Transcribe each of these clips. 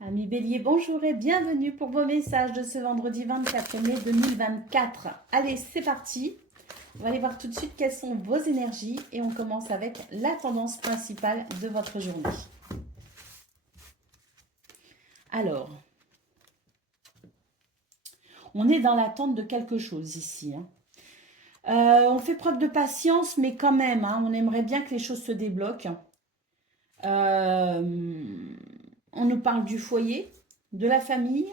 Amis Bélier, bonjour et bienvenue pour vos messages de ce vendredi 24 mai 2024. Allez, c'est parti. On va aller voir tout de suite quelles sont vos énergies et on commence avec la tendance principale de votre journée. Alors, on est dans l'attente de quelque chose ici. On fait preuve de patience, mais quand même, on aimerait bien que les choses se débloquent. On nous parle du foyer, de la famille.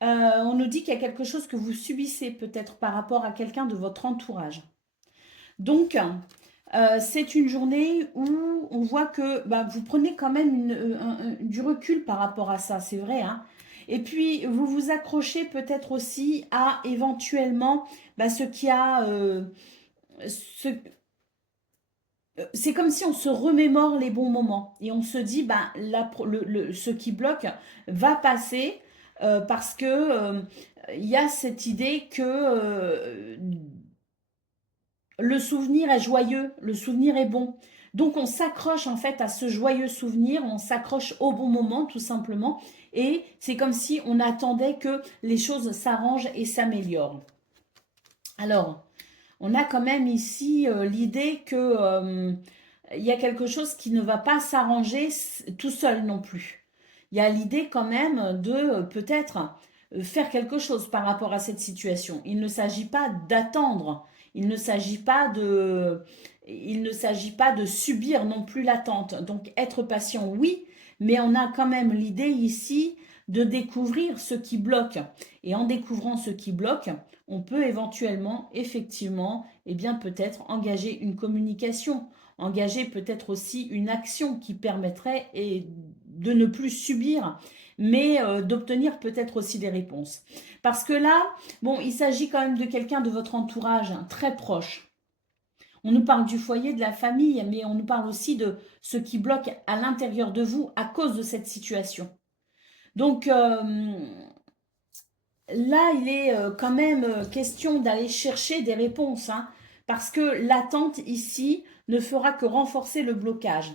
On nous dit qu'il y a quelque chose que vous subissez peut-être par rapport à quelqu'un de votre entourage. Donc, c'est une journée où on voit que vous prenez quand même du recul par rapport à ça, c'est vrai. Et puis, vous vous accrochez peut-être aussi à éventuellement ce qui a... ce, c'est comme si on se remémore les bons moments et on se dit, ce qui bloque va passer parce que il y a cette idée que le souvenir est joyeux, le souvenir est bon. Donc on s'accroche en fait à ce joyeux souvenir, on s'accroche au bon moment tout simplement et c'est comme si on attendait que les choses s'arrangent et s'améliorent. Alors, on a quand même ici l'idée que il y a quelque chose qui ne va pas s'arranger tout seul non plus. Il y a l'idée quand même de peut-être faire quelque chose par rapport à cette situation. Il ne s'agit pas d'attendre, il ne s'agit pas de subir non plus l'attente. Donc être patient, oui, mais on a quand même l'idée ici de découvrir ce qui bloque. Et en découvrant ce qui bloque, on peut éventuellement, effectivement, peut-être engager une communication, engager peut-être aussi une action qui permettrait de ne plus subir, mais d'obtenir peut-être aussi des réponses. Parce que là, bon, il s'agit quand même de quelqu'un de votre entourage, très proche. On nous parle du foyer, de la famille, mais on nous parle aussi de ce qui bloque à l'intérieur de vous à cause de cette situation. Donc, là, il est quand même question d'aller chercher des réponses, parce que l'attente ici ne fera que renforcer le blocage.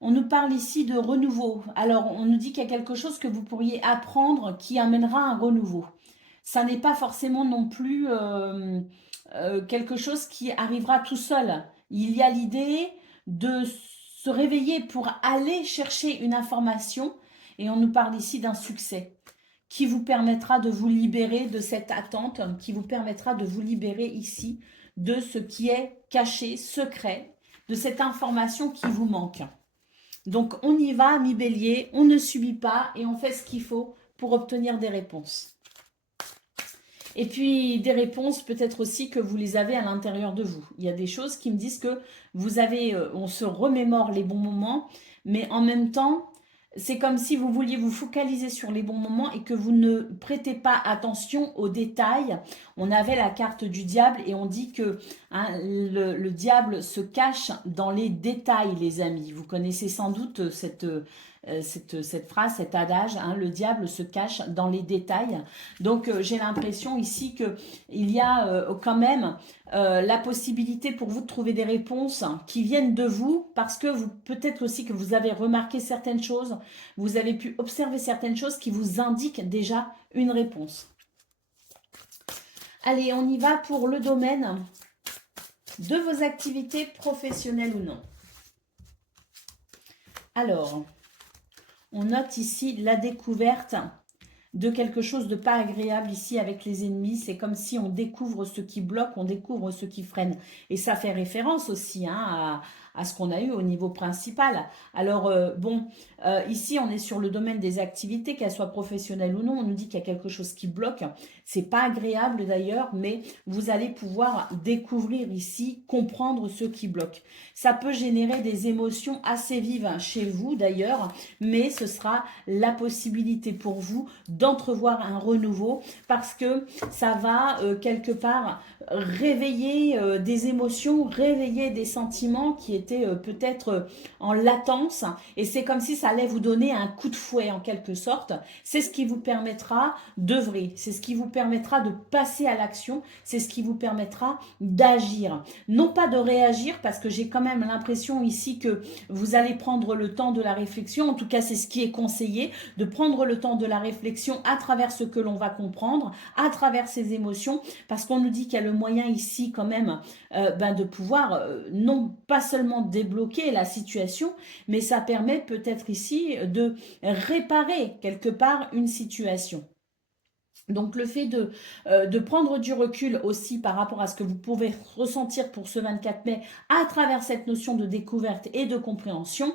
On nous parle ici de renouveau. Alors, on nous dit qu'il y a quelque chose que vous pourriez apprendre qui amènera un renouveau. Ça n'est pas forcément non plus quelque chose qui arrivera tout seul. Il y a l'idée de se réveiller pour aller chercher une information et on nous parle ici d'un succès qui vous permettra de vous libérer de cette attente, qui vous permettra de vous libérer ici de ce qui est caché, secret, de cette information qui vous manque. Donc on y va, mi bélier, on ne subit pas et on fait ce qu'il faut pour obtenir des réponses. Et puis des réponses peut-être aussi que vous les avez à l'intérieur de vous. Il y a des choses qui me disent que vous avez, on se remémore les bons moments, mais en même temps, c'est comme si vous vouliez vous focaliser sur les bons moments et que vous ne prêtez pas attention aux détails. On avait la carte du diable et on dit que le diable se cache dans les détails, les amis. Vous connaissez sans doute cette phrase, cet adage, le diable se cache dans les détails. Donc j'ai l'impression ici qu'il y a quand même la possibilité pour vous de trouver des réponses qui viennent de vous parce que peut-être aussi que vous avez remarqué certaines choses, vous avez pu observer certaines choses qui vous indiquent déjà une réponse. Allez, on y va pour le domaine de vos activités professionnelles ou non. Alors, on note ici la découverte de quelque chose de pas agréable ici avec les ennemis. C'est comme si on découvre ce qui bloque, on découvre ce qui freine. Et ça fait référence aussi à ce qu'on a eu au niveau principal. Alors, ici, on est sur le domaine des activités, qu'elles soient professionnelles ou non. On nous dit qu'il y a quelque chose qui bloque. C'est pas agréable d'ailleurs, mais vous allez pouvoir découvrir ici, comprendre ce qui bloque. Ça peut générer des émotions assez vives chez vous d'ailleurs, mais ce sera la possibilité pour vous d'entrevoir un renouveau parce que ça va quelque part réveiller des émotions, réveiller des sentiments qui était peut-être en latence, et c'est comme si ça allait vous donner un coup de fouet en quelque sorte. C'est ce qui vous permettra d'œuvrer, c'est ce qui vous permettra de passer à l'action, c'est ce qui vous permettra d'agir. Non pas de réagir, parce que j'ai quand même l'impression ici que vous allez prendre le temps de la réflexion, en tout cas c'est ce qui est conseillé, de prendre le temps de la réflexion à travers ce que l'on va comprendre, à travers ses émotions, parce qu'on nous dit qu'il y a le moyen ici quand même de pouvoir non pas seulement débloquer la situation, mais ça permet peut-être ici de réparer quelque part une situation. Donc le fait de prendre du recul aussi par rapport à ce que vous pouvez ressentir pour ce 24 mai à travers cette notion de découverte et de compréhension,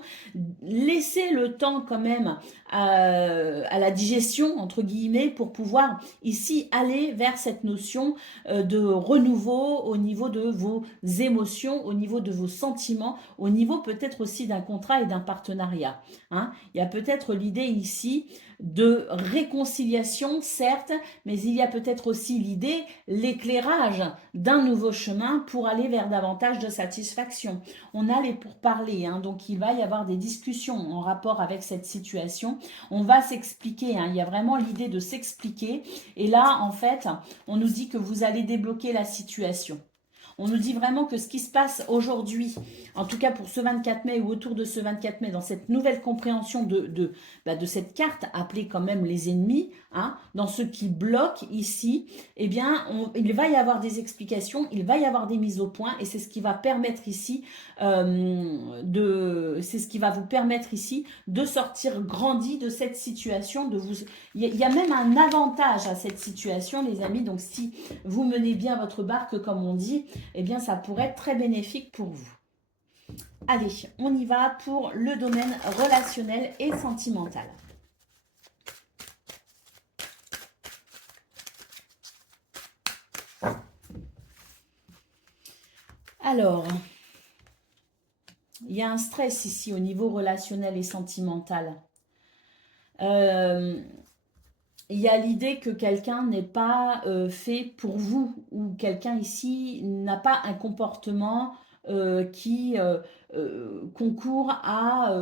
laissez le temps quand même à la digestion entre guillemets pour pouvoir ici aller vers cette notion de renouveau au niveau de vos émotions, au niveau de vos sentiments, au niveau peut-être aussi d'un contrat et d'un partenariat. Hein. Il y a peut-être l'idée ici de réconciliation, certes, mais il y a peut-être aussi l'idée, l'éclairage d'un nouveau chemin pour aller vers davantage de satisfaction. On a les pourparlers, hein, donc il va y avoir des discussions en rapport avec cette situation. On va s'expliquer, hein, il y a vraiment l'idée de s'expliquer. Et là, en fait, on nous dit que vous allez débloquer la situation. On nous dit vraiment que ce qui se passe aujourd'hui, en tout cas pour ce 24 mai ou autour de ce 24 mai, dans cette nouvelle compréhension de cette carte appelée quand même les ennemis, hein, dans ce qui bloque ici, eh bien, il va y avoir des explications, il va y avoir des mises au point et c'est ce qui va permettre ici c'est ce qui va vous permettre ici de sortir grandi de cette situation, il y a même un avantage à cette situation, les amis. Donc, si vous menez bien votre barque, comme on dit, eh bien, ça pourrait être très bénéfique pour vous. Allez, on y va pour le domaine relationnel et sentimental. Alors, il y a un stress ici au niveau relationnel et sentimental. Il y a l'idée que quelqu'un n'est pas fait pour vous, ou quelqu'un ici n'a pas un comportement qui concourt à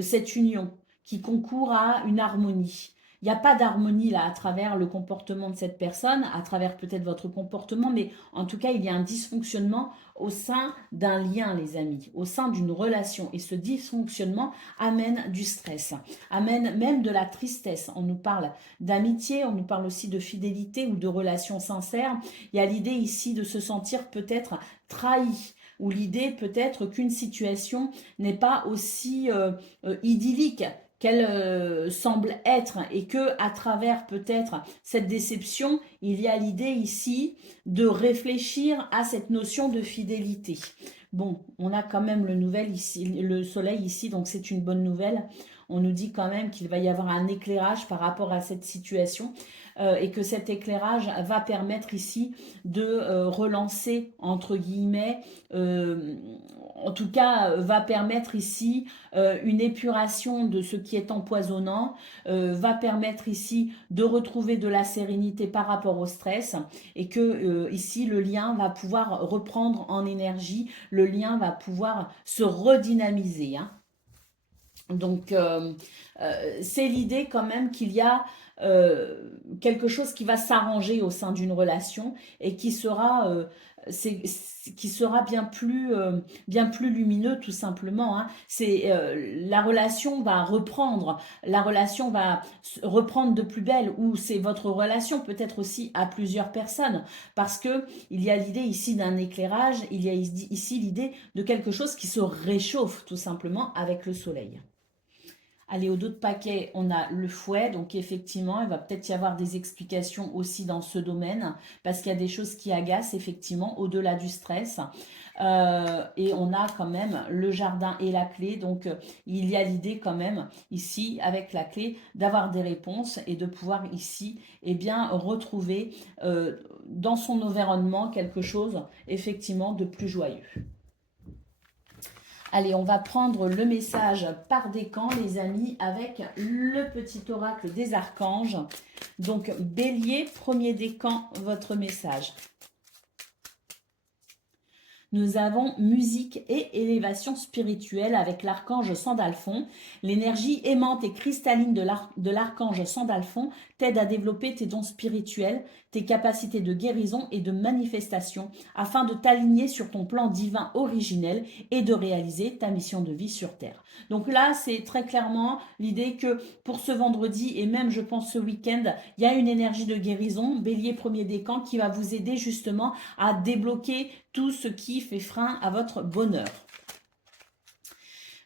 cette union, qui concourt à une harmonie. Il n'y a pas d'harmonie là à travers le comportement de cette personne, à travers peut-être votre comportement, mais en tout cas, il y a un dysfonctionnement au sein d'un lien, les amis, au sein d'une relation. Et ce dysfonctionnement amène du stress, amène même de la tristesse. On nous parle d'amitié, on nous parle aussi de fidélité ou de relations sincères. Il y a l'idée ici de se sentir peut-être trahi, ou l'idée peut-être qu'une situation n'est pas aussi idyllique qu'elle semble être, et que à travers peut-être cette déception, il y a l'idée ici de réfléchir à cette notion de fidélité. Bon, on a quand même le soleil ici, donc c'est une bonne nouvelle. On nous dit quand même qu'il va y avoir un éclairage par rapport à cette situation et que cet éclairage va permettre ici de relancer, entre guillemets, en tout cas, va permettre ici une épuration de ce qui est empoisonnant, va permettre ici de retrouver de la sérénité par rapport au stress, et que ici, le lien va pouvoir reprendre en énergie, le lien va pouvoir se redynamiser, hein. Donc, c'est l'idée quand même qu'il y a quelque chose qui va s'arranger au sein d'une relation et qui sera bien plus lumineux, tout simplement, hein. La relation va reprendre, de plus belle, ou c'est votre relation peut-être aussi à plusieurs personnes, parce que il y a l'idée ici d'un éclairage, il y a ici l'idée de quelque chose qui se réchauffe tout simplement avec le soleil. Allez, au dos de paquet, on a le fouet. Donc, effectivement, il va peut-être y avoir des explications aussi dans ce domaine, parce qu'il y a des choses qui agacent, effectivement, au-delà du stress. Et on a quand même le jardin et la clé. Donc, il y a l'idée quand même, ici, avec la clé, d'avoir des réponses et de pouvoir ici, eh bien, retrouver dans son environnement quelque chose, effectivement, de plus joyeux. Allez, on va prendre le message par décan, les amis, avec le petit oracle des archanges. Donc, Bélier, premier décan, votre message. Nous avons musique et élévation spirituelle avec l'archange Sandalphon. L'énergie aimante et cristalline de l'archange Sandalphon t'aide à développer tes dons spirituels, tes capacités de guérison et de manifestation afin de t'aligner sur ton plan divin originel et de réaliser ta mission de vie sur Terre. Donc là, c'est très clairement l'idée que pour ce vendredi et même je pense ce week-end, il y a une énergie de guérison, Bélier premier décan, qui va vous aider justement à débloquer tout ce qui fait frein à votre bonheur.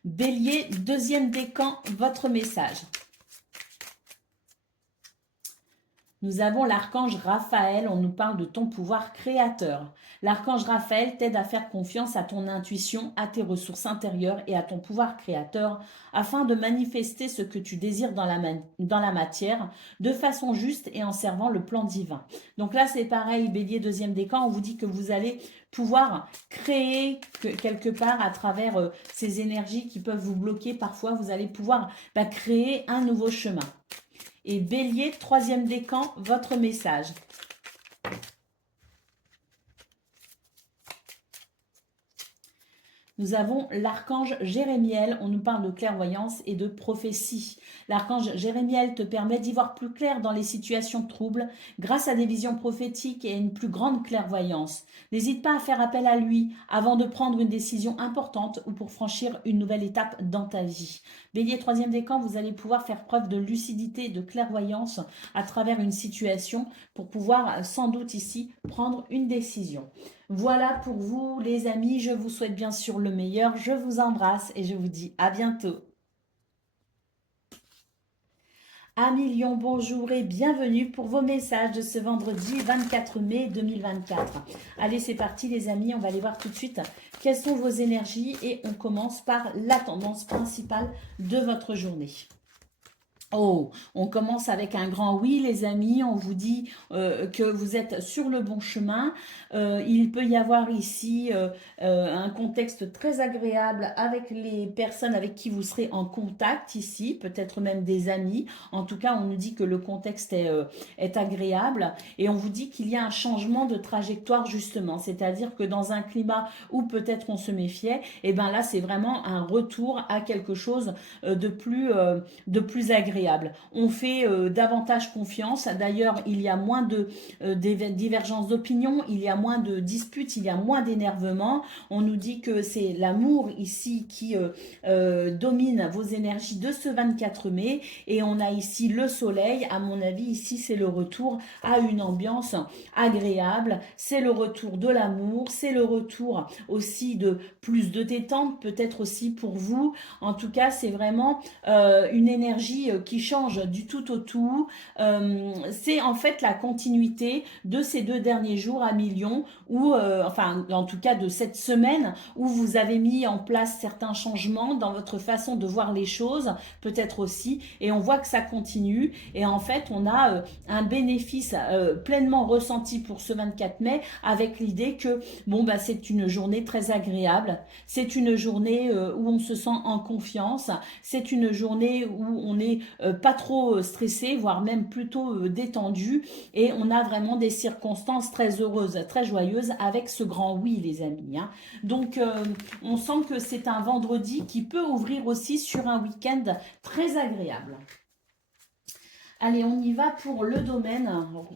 Bélier deuxième décan, votre message. Nous avons l'archange Raphaël, on nous parle de ton pouvoir créateur. L'archange Raphaël t'aide à faire confiance à ton intuition, à tes ressources intérieures et à ton pouvoir créateur afin de manifester ce que tu désires dans la matière de façon juste et en servant le plan divin. Donc là, c'est pareil, Bélier deuxième décan, on vous dit que vous allez pouvoir créer quelque part à travers ces énergies qui peuvent vous bloquer. Parfois, vous allez pouvoir créer un nouveau chemin. Et Bélier, troisième décan, votre message. Nous avons l'archange Jérémiel, on nous parle de clairvoyance et de prophétie. L'archange Jérémiel te permet d'y voir plus clair dans les situations de trouble grâce à des visions prophétiques et à une plus grande clairvoyance. N'hésite pas à faire appel à lui avant de prendre une décision importante ou pour franchir une nouvelle étape dans ta vie. Bélier, troisième décan, vous allez pouvoir faire preuve de lucidité et de clairvoyance à travers une situation pour pouvoir sans doute ici prendre une décision. Voilà pour vous les amis, je vous souhaite bien sûr le meilleur, je vous embrasse et je vous dis à bientôt. Amis Lion, bonjour et bienvenue pour vos messages de ce vendredi 24 mai 2024. Allez, c'est parti les amis, on va aller voir tout de suite quelles sont vos énergies et on commence par la tendance principale de votre journée. Oh, on commence avec un grand oui les amis, on vous dit que vous êtes sur le bon chemin. Il peut y avoir ici un contexte très agréable avec les personnes avec qui vous serez en contact ici, peut-être même des amis. En tout cas, on nous dit que le contexte est agréable et on vous dit qu'il y a un changement de trajectoire justement. C'est-à-dire que dans un climat où peut-être on se méfiait, et bien là c'est vraiment un retour à quelque chose de plus agréable. On fait davantage confiance. D'ailleurs, il y a moins de divergences d'opinion, il y a moins de disputes, il y a moins d'énervement. On nous dit que c'est l'amour ici qui domine vos énergies de ce 24 mai. Et on a ici le soleil. À mon avis, ici, c'est le retour à une ambiance agréable. C'est le retour de l'amour. C'est le retour aussi de plus de détente, peut-être aussi pour vous. En tout cas, c'est vraiment une énergie qui change du tout au tout. C'est en fait la continuité de ces 2 derniers jours à Lion, où, enfin en tout cas de cette semaine, où vous avez mis en place certains changements dans votre façon de voir les choses, peut-être aussi, et on voit que ça continue, et en fait on a un bénéfice pleinement ressenti pour ce 24 mai, avec l'idée que bon bah c'est une journée très agréable, c'est une journée où on se sent en confiance, c'est une journée où on n'est pas trop stressé, voire même plutôt détendu, et on a vraiment des circonstances très heureuses, très joyeuses avec ce grand oui les amis. Hein. Donc on sent que c'est un vendredi qui peut ouvrir aussi sur un week-end très agréable. Allez, on y va pour le domaine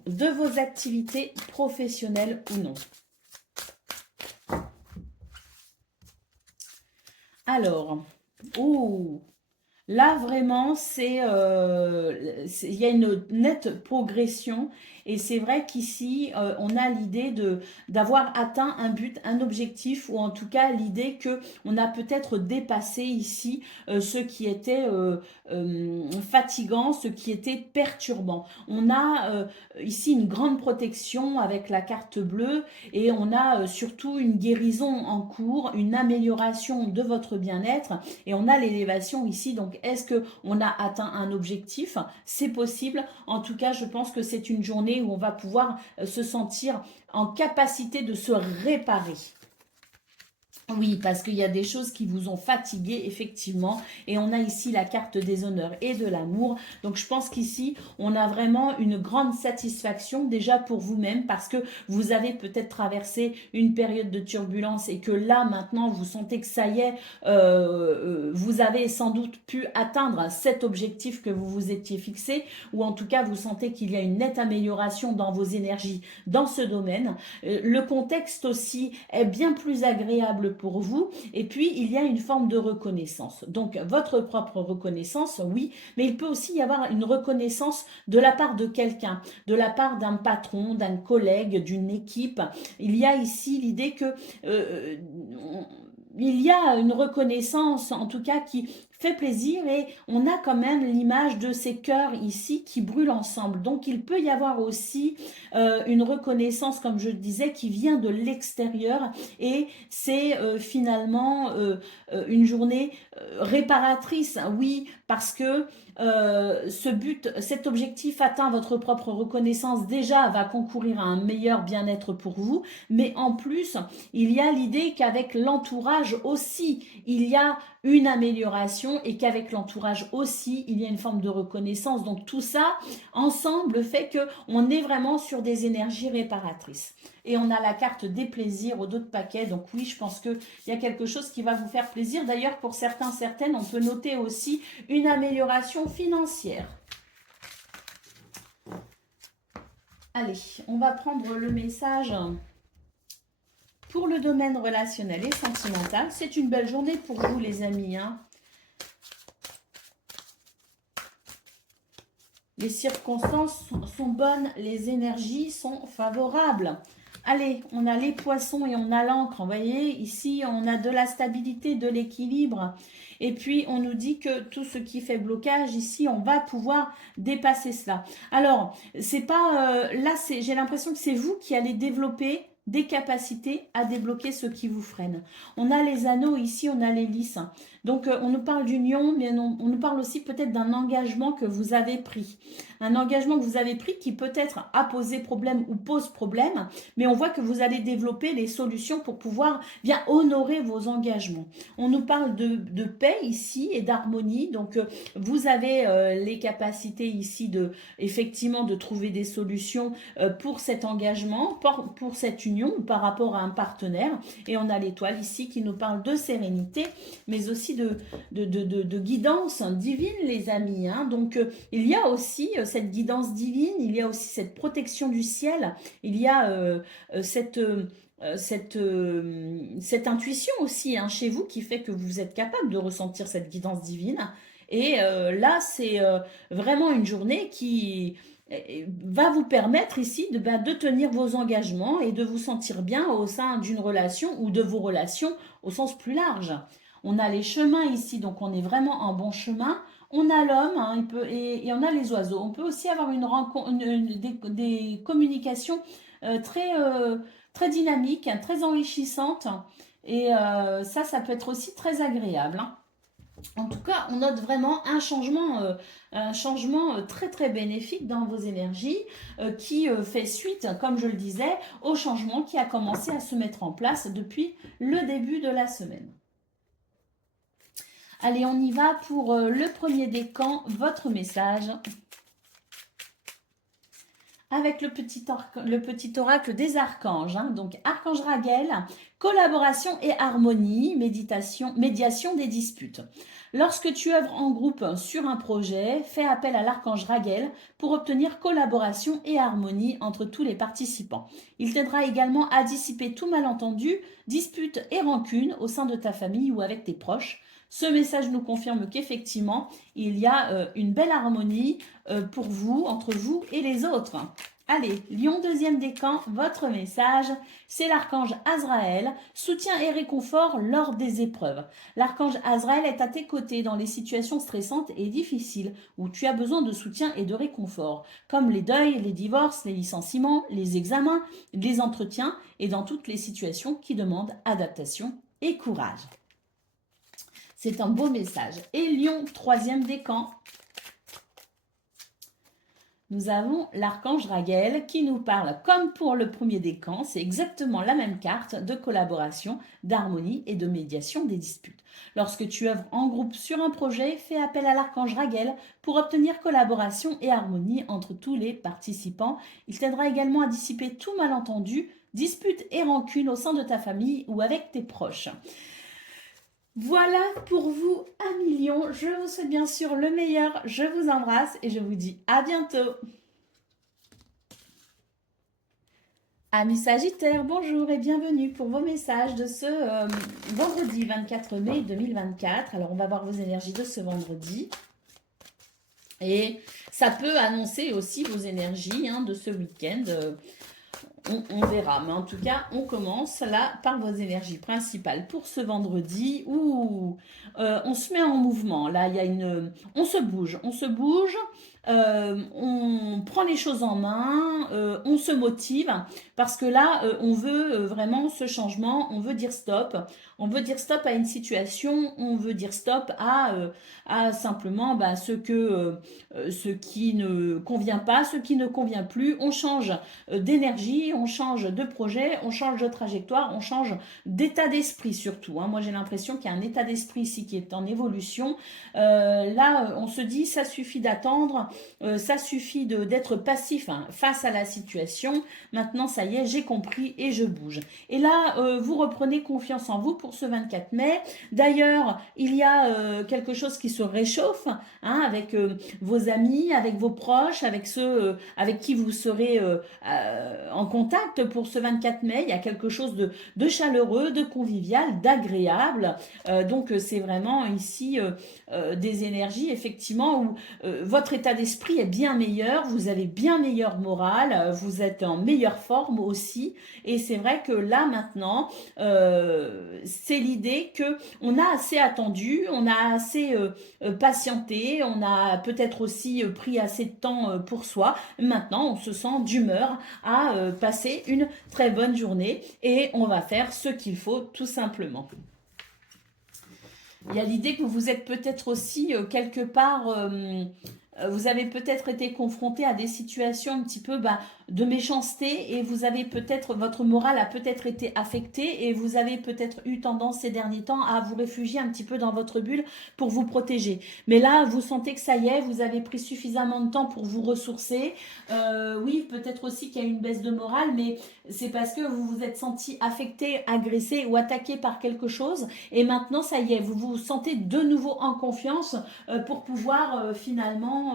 de vos activités professionnelles ou non. Alors, là, vraiment, il y a une nette progression. Et c'est vrai qu'ici, on a l'idée d'avoir atteint un but, un objectif, ou en tout cas l'idée qu'on a peut-être dépassé ici ce qui était fatigant, ce qui était perturbant. On a ici une grande protection avec la carte bleue et on a surtout une guérison en cours, une amélioration de votre bien-être et on a l'élévation ici. Donc, est-ce qu'on a atteint un objectif? C'est possible. En tout cas, je pense que c'est une journée où on va pouvoir se sentir en capacité de se réparer. Oui, parce qu'il y a des choses qui vous ont fatigué, effectivement. Et on a ici la carte des honneurs et de l'amour. Donc, je pense qu'ici, on a vraiment une grande satisfaction déjà pour vous-même parce que vous avez peut-être traversé une période de turbulence et que là, maintenant, vous sentez que ça y est, vous avez sans doute pu atteindre cet objectif que vous vous étiez fixé ou en tout cas, vous sentez qu'il y a une nette amélioration dans vos énergies dans ce domaine. Le contexte aussi est bien plus agréable pour vous. Et puis, il y a une forme de reconnaissance. Donc, votre propre reconnaissance, oui, mais il peut aussi y avoir une reconnaissance de la part de quelqu'un, de la part d'un patron, d'un collègue, d'une équipe. Il y a ici l'idée que il y a une reconnaissance, en tout cas, qui fait plaisir et on a quand même l'image de ces cœurs ici qui brûlent ensemble. Donc, il peut y avoir aussi une reconnaissance, comme je le disais, qui vient de l'extérieur et c'est finalement une journée réparatrice, oui, parce que ce but, cet objectif atteint votre propre reconnaissance déjà va concourir à un meilleur bien-être pour vous, mais en plus, il y a l'idée qu'avec l'entourage aussi, il y a une amélioration et qu'avec l'entourage aussi, il y a une forme de reconnaissance. Donc tout ça, ensemble, fait qu'on est vraiment sur des énergies réparatrices. Et on a la carte des plaisirs au dos de paquet. Donc oui, je pense qu'il y a quelque chose qui va vous faire plaisir. D'ailleurs, pour certains, certaines, on peut noter aussi une amélioration financière. Allez, on va prendre le message pour le domaine relationnel et sentimental. C'est une belle journée pour vous, les amis, hein. Les circonstances sont bonnes, les énergies sont favorables. Allez, on a les poissons et on a l'encre. Vous voyez, ici, on a de la stabilité, de l'équilibre. Et puis, on nous dit que tout ce qui fait blocage, ici, on va pouvoir dépasser cela. Alors, c'est pas... là, j'ai l'impression que c'est vous qui allez développer des capacités à débloquer ce qui vous freine. On a les anneaux ici, on a les lys. Donc, on nous parle d'union, mais on nous parle aussi peut-être d'un engagement que vous avez pris. Un engagement que vous avez pris qui peut-être a posé problème ou pose problème, mais on voit que vous allez développer les solutions pour pouvoir bien honorer vos engagements. On nous parle de paix ici et d'harmonie, donc vous avez les capacités ici effectivement de trouver des solutions pour cet engagement, pour cette union ou par rapport à un partenaire. Et on a l'étoile ici qui nous parle de sérénité, mais aussi de guidance divine, les amis, hein. Donc, il y a aussi cette guidance divine, il y a aussi cette protection du ciel, il y a cette intuition aussi, hein, chez vous qui fait que vous êtes capable de ressentir cette guidance divine. Et là, c'est vraiment une journée qui va vous permettre ici de tenir vos engagements et de vous sentir bien au sein d'une relation ou de vos relations au sens plus large. On a les chemins ici, donc on est vraiment en bon chemin. On a l'homme, hein, et on a les oiseaux. On peut aussi avoir une rencontre, des communications très dynamiques, hein, très enrichissantes. Et ça peut être aussi très agréable, hein. En tout cas, on note vraiment un changement très très bénéfique dans vos énergies qui fait suite, comme je le disais, au changement qui a commencé à se mettre en place depuis le début de la semaine. Allez, on y va pour le premier décan, votre message. Avec le petit oracle des archanges. Hein. Donc, Archange Raguel, collaboration et harmonie, médiation des disputes. Lorsque tu œuvres en groupe sur un projet, fais appel à l'archange Raguel pour obtenir collaboration et harmonie entre tous les participants. Il t'aidera également à dissiper tout malentendu, disputes et rancunes au sein de ta famille ou avec tes proches. Ce message nous confirme qu'effectivement, il y a une belle harmonie pour vous, entre vous et les autres. Allez, Lion deuxième décan, votre message, c'est l'archange Azraël, soutien et réconfort lors des épreuves. L'archange Azraël est à tes côtés dans les situations stressantes et difficiles où tu as besoin de soutien et de réconfort, comme les deuils, les divorces, les licenciements, les examens, les entretiens et dans toutes les situations qui demandent adaptation et courage. C'est un beau message. Et Lion, troisième décan. Nous avons l'archange Raguel qui nous parle, comme pour le premier décan, c'est exactement la même carte de collaboration, d'harmonie et de médiation des disputes. Lorsque tu œuvres en groupe sur un projet, fais appel à l'archange Raguel pour obtenir collaboration et harmonie entre tous les participants. Il t'aidera également à dissiper tout malentendu, disputes et rancunes au sein de ta famille ou avec tes proches. Voilà pour vous 1 million. Je vous souhaite bien sûr le meilleur. Je vous embrasse et je vous dis à bientôt. Amis Sagittaires, bonjour et bienvenue pour vos messages de ce vendredi 24 mai 2024. Alors on va voir vos énergies de ce vendredi. Et ça peut annoncer aussi vos énergies de ce week-end. On verra, mais en tout cas, on commence là par vos énergies principales pour ce vendredi où on se met en mouvement. Là, il y a on se bouge, on prend les choses en main, on se motive parce que là, on veut vraiment ce changement, on veut dire stop. On veut dire stop à une situation, on veut dire stop à simplement ce qui ne convient pas, ce qui ne convient plus. On change d'énergie, on change de projet, on change de trajectoire, on change d'état d'esprit surtout. Moi, j'ai l'impression qu'il y a un état d'esprit ici qui est en évolution. Là, on se dit, ça suffit d'attendre, ça suffit d'être passif face à la situation. Maintenant, ça y est, j'ai compris et je bouge. Et là, vous reprenez confiance en vous pour ce 24 mai. D'ailleurs, il y a quelque chose qui se réchauffe avec vos amis, avec vos proches, avec ceux avec qui vous serez en contact pour ce 24 mai. Il y a quelque chose de chaleureux, de convivial, d'agréable. Donc, c'est vraiment ici des énergies, effectivement, où votre état d'esprit est bien meilleur, vous avez bien meilleur moral, vous êtes en meilleure forme aussi. Et c'est vrai que là, maintenant, c'est l'idée qu'on a assez attendu, on a assez patienté, on a peut-être aussi pris assez de temps pour soi. Maintenant, on se sent d'humeur à passer une très bonne journée et on va faire ce qu'il faut tout simplement. Il y a l'idée que vous êtes peut-être aussi quelque part... vous avez peut-être été confronté à des situations un petit peu de méchanceté et vous avez peut-être, votre morale a peut-être été affectée et vous avez peut-être eu tendance ces derniers temps à vous réfugier un petit peu dans votre bulle pour vous protéger. Mais là, vous sentez que ça y est, vous avez pris suffisamment de temps pour vous ressourcer. Oui, peut-être aussi qu'il y a une baisse de morale, mais c'est parce que vous vous êtes senti affecté, agressé ou attaqué par quelque chose et maintenant, ça y est, vous vous sentez de nouveau en confiance pour pouvoir finalement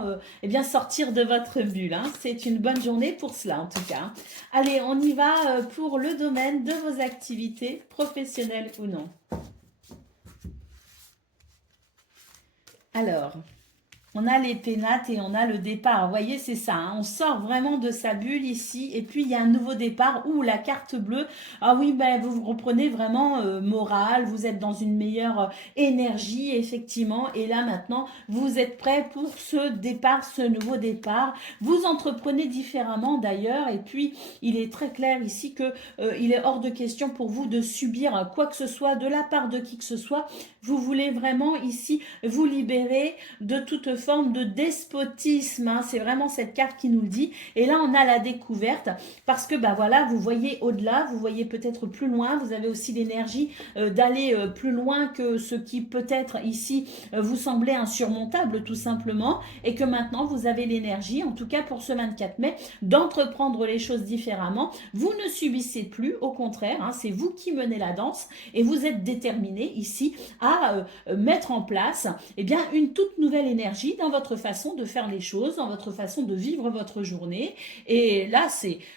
sortir de votre bulle. C'est une bonne journée pour cela en tout cas. Allez, on y va pour le domaine de vos activités professionnelles ou non. Alors, on a les pénates et on a le départ. Vous voyez, c'est ça. On sort vraiment de sa bulle ici. Et puis, il y a un nouveau départ. La carte bleue. Ah oui, vous reprenez vraiment morale. Vous êtes dans une meilleure énergie, effectivement. Et là, maintenant, vous êtes prêt pour ce départ, ce nouveau départ. Vous entreprenez différemment, d'ailleurs. Et puis, il est très clair ici que il est hors de question pour vous de subir quoi que ce soit de la part de qui que ce soit. Vous voulez vraiment ici vous libérer de toute forme de despotisme. C'est vraiment cette carte qui nous le dit. Et là, on a la découverte parce que voilà, vous voyez au-delà, vous voyez peut-être plus loin. Vous avez aussi l'énergie d'aller plus loin que ce qui peut-être ici vous semblait insurmontable tout simplement. Et que maintenant, vous avez l'énergie, en tout cas pour ce 24 mai, d'entreprendre les choses différemment. Vous ne subissez plus, au contraire, c'est vous qui menez la danse et vous êtes déterminé ici à mettre en place une toute nouvelle énergie dans votre façon de faire les choses, dans votre façon de vivre votre journée. Et là,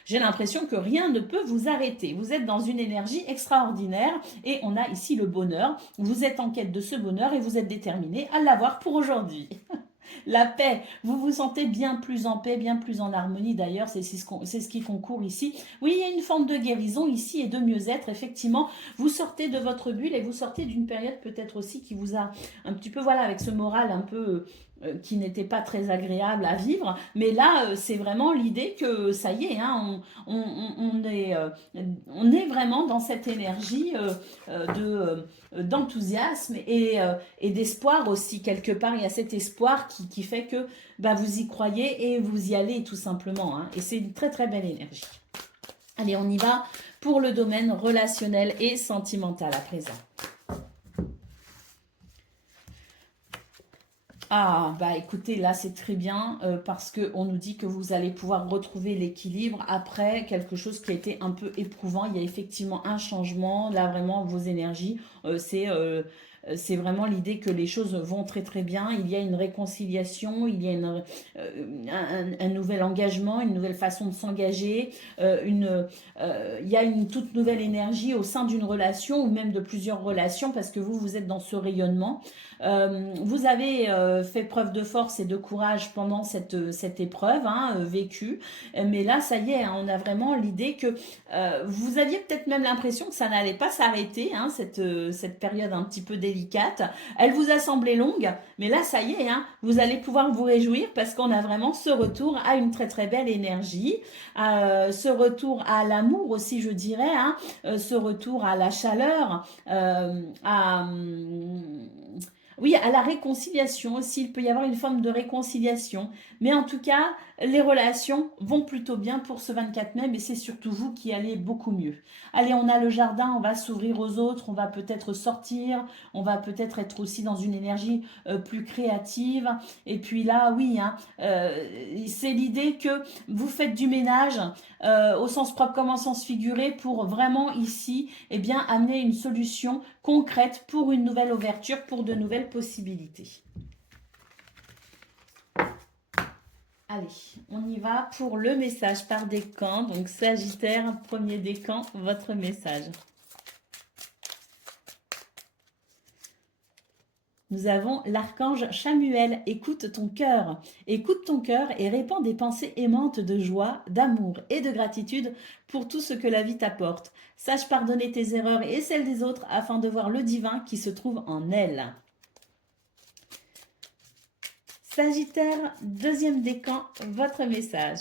j'ai l'impression que rien ne peut vous arrêter. Vous êtes dans une énergie extraordinaire et on a ici le bonheur. Vous êtes en quête de ce bonheur et vous êtes déterminé à l'avoir pour aujourd'hui. La paix, vous vous sentez bien plus en paix, bien plus en harmonie d'ailleurs, c'est ce qui concourt ici. Oui, il y a une forme de guérison ici et de mieux-être, effectivement. Vous sortez de votre bulle et vous sortez d'une période peut-être aussi qui vous a un petit peu, avec ce moral un peu qui n'était pas très agréable à vivre. Mais là, c'est vraiment l'idée que ça y est, hein, on est vraiment dans cette énergie d'enthousiasme et d'espoir aussi. Quelque part, il y a cet espoir qui fait que bah, vous y croyez et vous y allez tout simplement. Hein. Et c'est une très très belle énergie. Allez, on y va pour le domaine relationnel et sentimental à présent. Ah, bah écoutez, là c'est très bien parce qu'on nous dit que vous allez pouvoir retrouver l'équilibre après quelque chose qui a été un peu éprouvant. Il y a effectivement un changement. Là, vraiment, vos énergies, c'est vraiment l'idée que les choses vont très très bien. Il y a une réconciliation, il y a un nouvel engagement, une nouvelle façon de s'engager, il y a une toute nouvelle énergie au sein d'une relation ou même de plusieurs relations parce que vous êtes dans ce rayonnement. Vous avez fait preuve de force et de courage pendant cette épreuve hein, vécue, mais là, ça y est, hein, on a vraiment l'idée que vous aviez peut-être même l'impression que ça n'allait pas s'arrêter, hein, cette période un petit peu délicate. Elle vous a semblé longue, mais là, ça y est, hein, vous allez pouvoir vous réjouir parce qu'on a vraiment ce retour à une très très belle énergie, ce retour à l'amour aussi, je dirais, hein, ce retour à la chaleur, oui, à la réconciliation aussi, il peut y avoir une forme de réconciliation. Mais en tout cas, les relations vont plutôt bien pour ce 24 mai, mais c'est surtout vous qui allez beaucoup mieux. Allez, on a le jardin, on va s'ouvrir aux autres, on va peut-être sortir, on va peut-être être aussi dans une énergie plus créative. Et puis là, oui, hein, c'est l'idée que vous faites du ménage au sens propre comme au sens figuré pour vraiment ici, eh bien, amener une solution concrète pour une nouvelle ouverture, pour de nouvelles possibilités. Allez, on y va pour le message par décan. Donc Sagittaire, premier décan, votre message. Nous avons l'archange Chamuel. Écoute ton cœur. Écoute ton cœur et répands des pensées aimantes de joie, d'amour et de gratitude pour tout ce que la vie t'apporte. Sache pardonner tes erreurs et celles des autres afin de voir le divin qui se trouve en elles. Sagittaire, deuxième décan, votre message.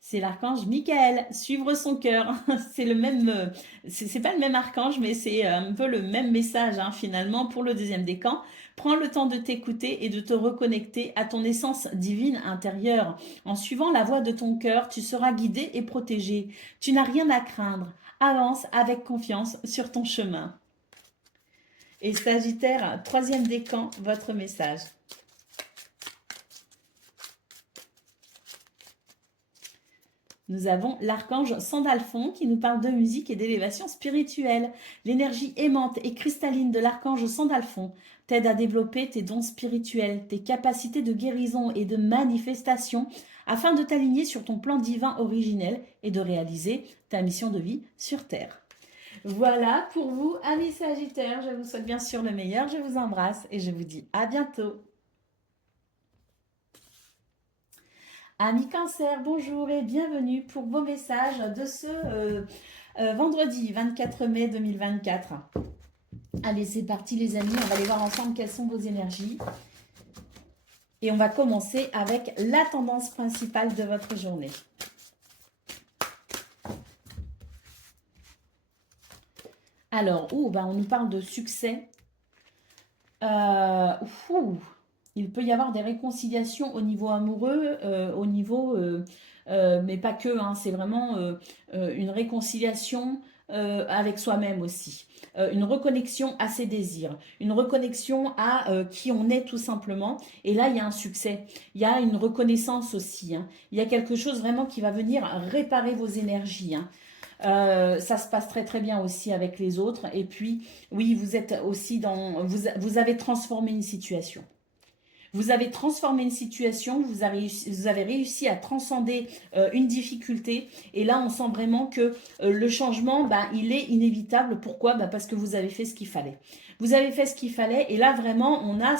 C'est l'archange Michael, suivre son cœur. C'est le même, c'est pas le même archange, mais c'est un peu le même message hein, finalement pour le deuxième décan. Prends le temps de t'écouter et de te reconnecter à ton essence divine intérieure. En suivant la voie de ton cœur, tu seras guidé et protégé. Tu n'as rien à craindre. Avance avec confiance sur ton chemin. Et Sagittaire, troisième décan, votre message. Nous avons l'archange Sandalphon qui nous parle de musique et d'élévation spirituelle. L'énergie aimante et cristalline de l'archange Sandalphon t'aide à développer tes dons spirituels, tes capacités de guérison et de manifestation afin de t'aligner sur ton plan divin originel et de réaliser ta mission de vie sur Terre. Voilà pour vous, amis Sagittaires. Je vous souhaite bien sûr le meilleur. Je vous embrasse et je vous dis à bientôt. Amis Cancer, bonjour et bienvenue pour vos messages de ce vendredi 24 mai 2024. Allez, c'est parti les amis, on va aller voir ensemble quelles sont vos énergies. Et on va commencer avec la tendance principale de votre journée. Alors, on nous parle de succès. Il peut y avoir des réconciliations au niveau amoureux, mais pas que, hein, c'est vraiment une réconciliation avec soi-même aussi. Une reconnexion à ses désirs, une reconnexion à qui on est tout simplement. Et là, il y a un succès, il y a une reconnaissance aussi. Hein. Il y a quelque chose vraiment qui va venir réparer vos énergies. Hein. Ça se passe très très bien aussi avec les autres. Et puis, oui, vous êtes aussi vous avez transformé une situation. Vous avez transformé une situation, vous avez réussi à transcender une difficulté. Et là, on sent vraiment que le changement, il est inévitable. Pourquoi ? Parce que vous avez fait ce qu'il fallait. Vous avez fait ce qu'il fallait. Et là, vraiment, on a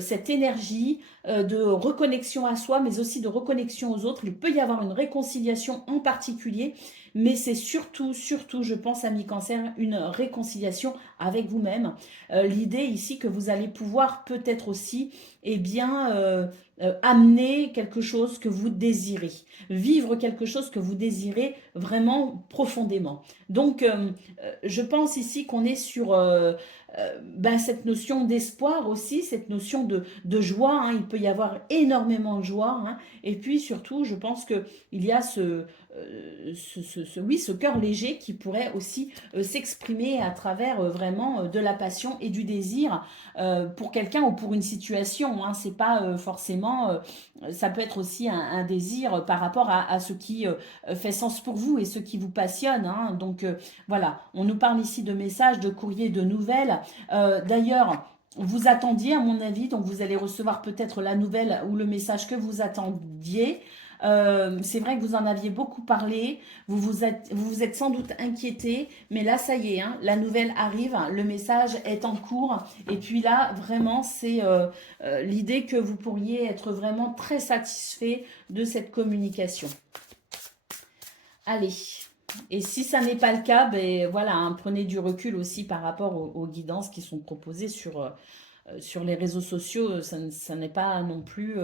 cette énergie de reconnexion à soi, mais aussi de reconnexion aux autres. Il peut y avoir une réconciliation en particulier. mais c'est surtout, je pense, ami Cancer, une réconciliation avec vous-même. L'idée ici que vous allez pouvoir peut-être aussi, eh bien, amener quelque chose que vous désirez, vivre quelque chose que vous désirez vraiment profondément. Donc, je pense ici qu'on est sur ben, cette notion d'espoir aussi, cette notion de joie. Hein. Il peut y avoir énormément de joie. Hein. Et puis surtout, je pense qu'il y a oui, ce cœur léger qui pourrait aussi s'exprimer à travers vraiment de la passion et du désir pour quelqu'un ou pour une situation. Hein. C'est pas forcément, ça peut être aussi un désir par rapport à ce qui fait sens pour vous et ce qui vous passionne. Hein. Donc voilà, on nous parle ici de messages, de courriers, de nouvelles. D'ailleurs, vous attendiez, à mon avis, donc vous allez recevoir peut-être la nouvelle ou le message que vous attendiez. C'est vrai que vous en aviez beaucoup parlé, vous vous êtes sans doute inquiété, mais là, ça y est, hein, la nouvelle arrive, le message est en cours. Et puis là, vraiment, c'est l'idée que vous pourriez être vraiment très satisfait de cette communication. Allez. Et si ça n'est pas le cas, ben voilà, hein, prenez du recul aussi par rapport aux guidances qui sont proposées sur les réseaux sociaux. Ça n'est pas non plus,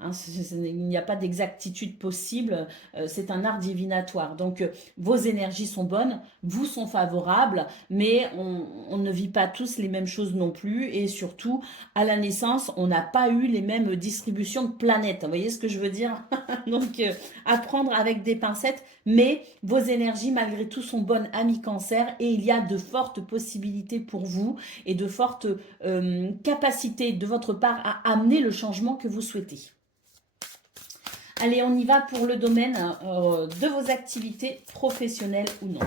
hein, il n'y a pas d'exactitude possible. C'est un art divinatoire. Donc, vos énergies sont bonnes, vous sont favorables, mais on ne vit pas tous les mêmes choses non plus. Et surtout, à la naissance, on n'a pas eu les mêmes distributions de planètes. Vous voyez ce que je veux dire? Donc, à prendre avec des pincettes. Mais vos énergies, malgré tout, sont bonnes, amis Cancer, et il y a de fortes possibilités pour vous et de fortes capacités de votre part à amener le changement que vous souhaitez. Allez, on y va pour le domaine de vos activités professionnelles ou non.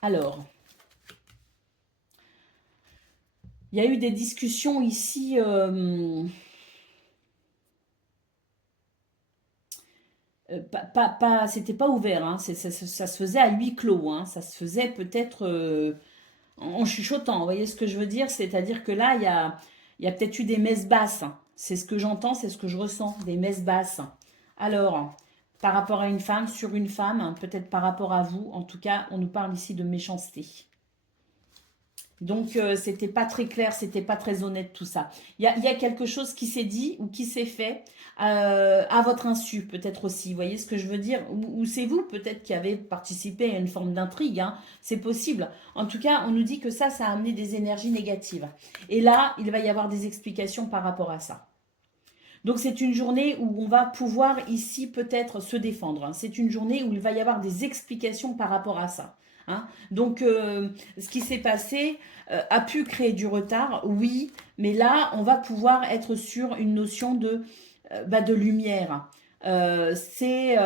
Alors, il y a eu des discussions ici... c'était pas ouvert, hein. Ça se faisait à huis clos, hein. Ça se faisait peut-être en chuchotant, vous voyez ce que je veux dire? C'est-à-dire que là, il y a peut-être eu des messes basses, hein. C'est ce que j'entends, c'est ce que je ressens, des messes basses. Alors, par rapport à une femme, sur une femme, hein, peut-être par rapport à vous, en tout cas, on nous parle ici de méchanceté. Donc, c'était pas très clair, c'était pas très honnête tout ça. Il y a quelque chose qui s'est dit ou qui s'est fait à votre insu, peut-être aussi. Vous voyez ce que je veux dire? Ou c'est vous, peut-être, qui avez participé à une forme d'intrigue. Hein. C'est possible. En tout cas, on nous dit que ça a amené des énergies négatives. Et là, il va y avoir des explications par rapport à ça. Donc, c'est une journée où on va pouvoir ici peut-être se défendre. Hein. C'est une journée où il va y avoir des explications par rapport à ça. Hein. Donc, ce qui s'est passé a pu créer du retard, oui, mais là, on va pouvoir être sur une notion de lumière. C'est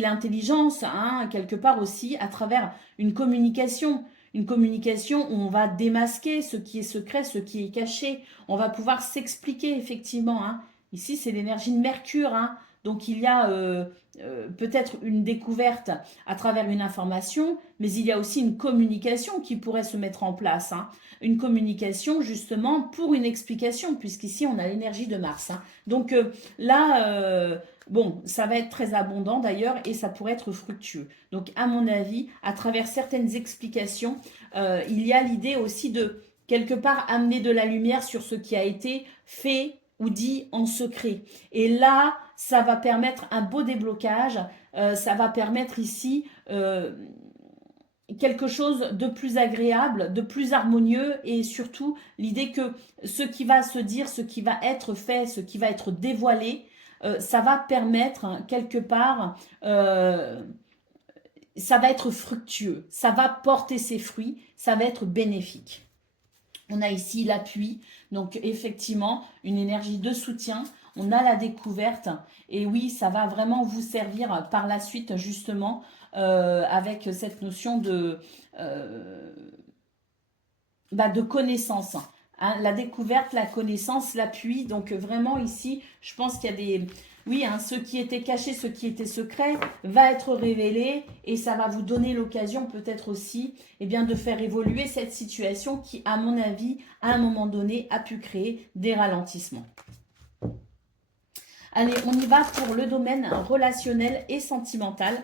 l'intelligence, hein, quelque part aussi, à travers une communication. Une communication où on va démasquer ce qui est secret, ce qui est caché. On va pouvoir s'expliquer, effectivement. Hein. Ici, c'est l'énergie de Mercure, hein. Donc, il y a peut-être une découverte à travers une information, mais il y a aussi une communication qui pourrait se mettre en place. Hein. Une communication, justement, pour une explication, puisqu'ici, on a l'énergie de Mars. Hein. Donc, là, bon, ça va être très abondant, d'ailleurs, et ça pourrait être fructueux. Donc, à mon avis, à travers certaines explications, il y a l'idée aussi de, quelque part, amener de la lumière sur ce qui a été fait ou dit en secret. Et là, ça va permettre un beau déblocage, ça va permettre ici quelque chose de plus agréable, de plus harmonieux, et surtout l'idée que ce qui va se dire, ce qui va être fait, ce qui va être dévoilé, ça va permettre hein, quelque part, ça va être fructueux, ça va porter ses fruits, ça va être bénéfique. On a ici l'appui, donc effectivement une énergie de soutien, on a la découverte et oui, ça va vraiment vous servir par la suite justement avec cette notion de connaissance. Hein, la découverte, la connaissance, l'appui, donc vraiment ici, je pense qu'il y a des... Oui, hein, ce qui était caché, ce qui était secret va être révélé et ça va vous donner l'occasion peut-être aussi de faire évoluer cette situation qui, à mon avis, à un moment donné, a pu créer des ralentissements. Allez, on y va pour le domaine relationnel et sentimental.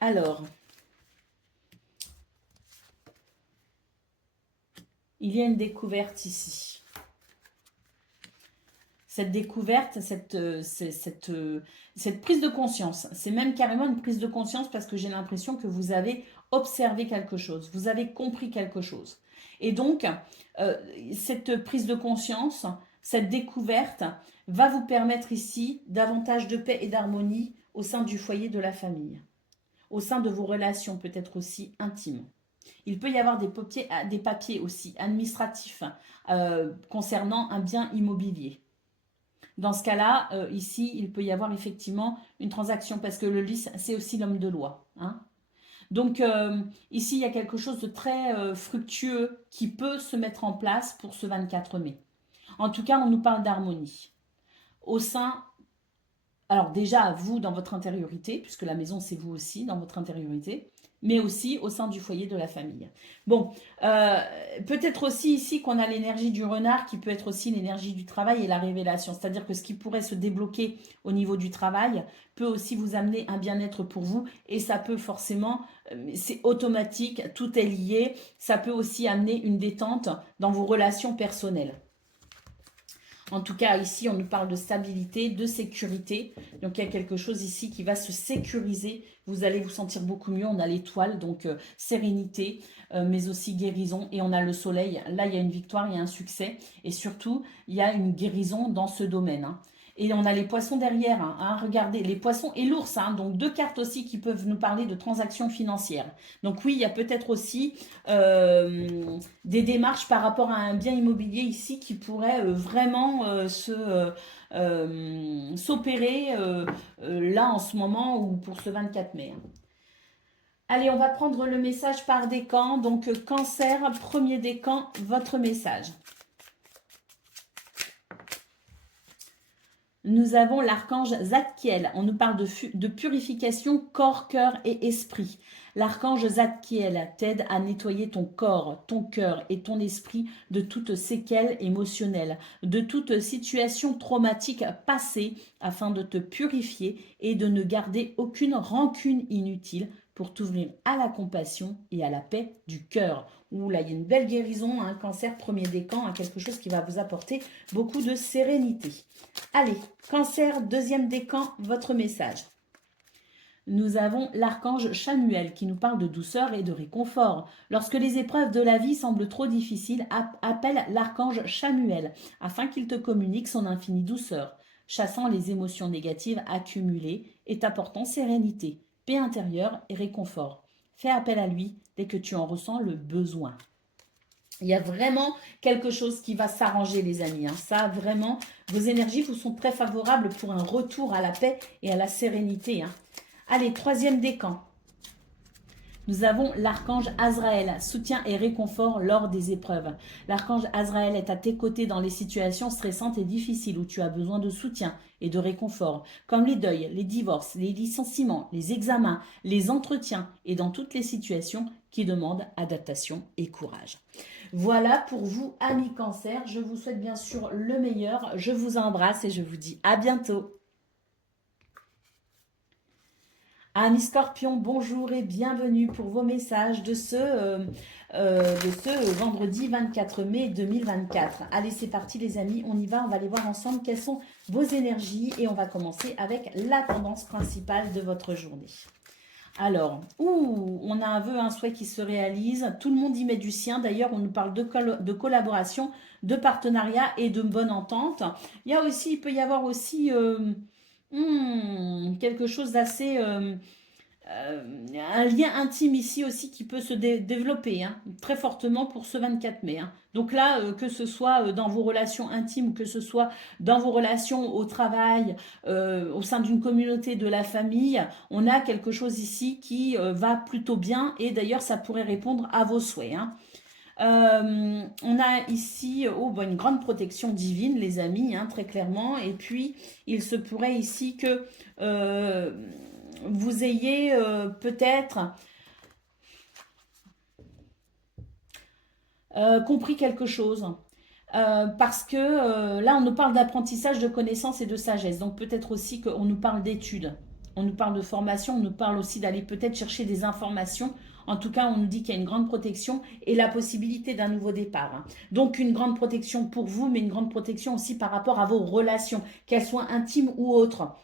Alors, il y a une découverte ici. Cette découverte, cette prise de conscience, c'est même carrément une prise de conscience parce que j'ai l'impression que vous avez observé quelque chose, vous avez compris quelque chose. Et donc, cette prise de conscience, cette découverte va vous permettre ici davantage de paix et d'harmonie au sein du foyer de la famille, au sein de vos relations peut-être aussi intimes. Il peut y avoir des papiers aussi administratifs concernant un bien immobilier. Dans ce cas-là, ici, il peut y avoir effectivement une transaction parce que le lys, c'est aussi l'homme de loi. Hein. Donc, ici, il y a quelque chose de très fructueux qui peut se mettre en place pour ce 24 mai. En tout cas, on nous parle d'harmonie. Au sein, alors déjà, vous dans votre intériorité, puisque la maison, c'est vous aussi dans votre intériorité, mais aussi au sein du foyer de la famille. Bon, peut-être aussi ici qu'on a l'énergie du renard qui peut être aussi l'énergie du travail et la révélation. C'est-à-dire que ce qui pourrait se débloquer au niveau du travail peut aussi vous amener un bien-être pour vous et ça peut forcément, c'est automatique, tout est lié, ça peut aussi amener une détente dans vos relations personnelles. En tout cas, ici, on nous parle de stabilité, de sécurité. Donc, il y a quelque chose ici qui va se sécuriser. Vous allez vous sentir beaucoup mieux. On a l'étoile, donc sérénité, mais aussi guérison. Et on a le soleil. Là, il y a une victoire, il y a un succès. Et surtout, il y a une guérison dans ce domaine. Hein. Et on a les poissons derrière. Hein, regardez, les poissons et l'ours. Hein, donc, deux cartes aussi qui peuvent nous parler de transactions financières. Donc, oui, il y a peut-être aussi des démarches par rapport à un bien immobilier ici qui pourraient vraiment s'opérer là en ce moment ou pour ce 24 mai. Hein. Allez, on va prendre le message par décan. Donc, cancer, premier décan, votre message. Nous avons l'archange Zadkiel. On nous parle de purification corps, cœur et esprit. L'archange Zadkiel t'aide à nettoyer ton corps, ton cœur et ton esprit de toutes séquelles émotionnelles, de toute situation traumatique passée afin de te purifier et de ne garder aucune rancune inutile pour t'ouvrir à la compassion et à la paix du cœur. Ouh là, il y a une belle guérison, un cancer premier décan, hein, quelque chose qui va vous apporter beaucoup de sérénité. Allez, cancer deuxième décan, votre message. Nous avons l'archange Chamuel qui nous parle de douceur et de réconfort. Lorsque les épreuves de la vie semblent trop difficiles, appelle l'archange Chamuel afin qu'il te communique son infinie douceur, chassant les émotions négatives accumulées et t'apportant sérénité, paix intérieure et réconfort. Fais appel à lui dès que tu en ressens le besoin. Il y a vraiment quelque chose qui va s'arranger, les amis. Hein. Ça, vraiment, vos énergies vous sont très favorables pour un retour à la paix et à la sérénité. Hein. Allez, troisième décan. Nous avons l'archange Azraël, soutien et réconfort lors des épreuves. L'archange Azraël est à tes côtés dans les situations stressantes et difficiles où tu as besoin de soutien et de réconfort, comme les deuils, les divorces, les licenciements, les examens, les entretiens et dans toutes les situations qui demandent adaptation et courage. Voilà pour vous, amis cancer. Je vous souhaite bien sûr le meilleur. Je vous embrasse et je vous dis à bientôt. Amis Scorpion, bonjour et bienvenue pour vos messages de ce vendredi 24 mai 2024. Allez, c'est parti les amis, on y va, on va aller voir ensemble quelles sont vos énergies et on va commencer avec la tendance principale de votre journée. Alors, on a un vœu, un souhait qui se réalise, tout le monde y met du sien, d'ailleurs on nous parle de collaboration, de partenariat et de bonne entente. Il peut y avoir aussi quelque chose d'assez... un lien intime ici aussi qui peut se développer hein, très fortement pour ce 24 mai. Hein. Donc là, que ce soit dans vos relations intimes ou que ce soit dans vos relations au travail, au sein d'une communauté, de la famille, on a quelque chose ici qui va plutôt bien et d'ailleurs ça pourrait répondre à vos souhaits. Hein. On a ici une grande protection divine, les amis, hein, très clairement. Et puis, il se pourrait ici que vous ayez peut-être compris quelque chose. Parce que là, on nous parle d'apprentissage, de connaissances et de sagesse. Donc peut-être aussi qu'on nous parle d'études, on nous parle de formation, on nous parle aussi d'aller peut-être chercher des informations. En tout cas, on nous dit qu'il y a une grande protection et la possibilité d'un nouveau départ, hein. Donc une grande protection pour vous, mais une grande protection aussi par rapport à vos relations, qu'elles soient intimes ou autres.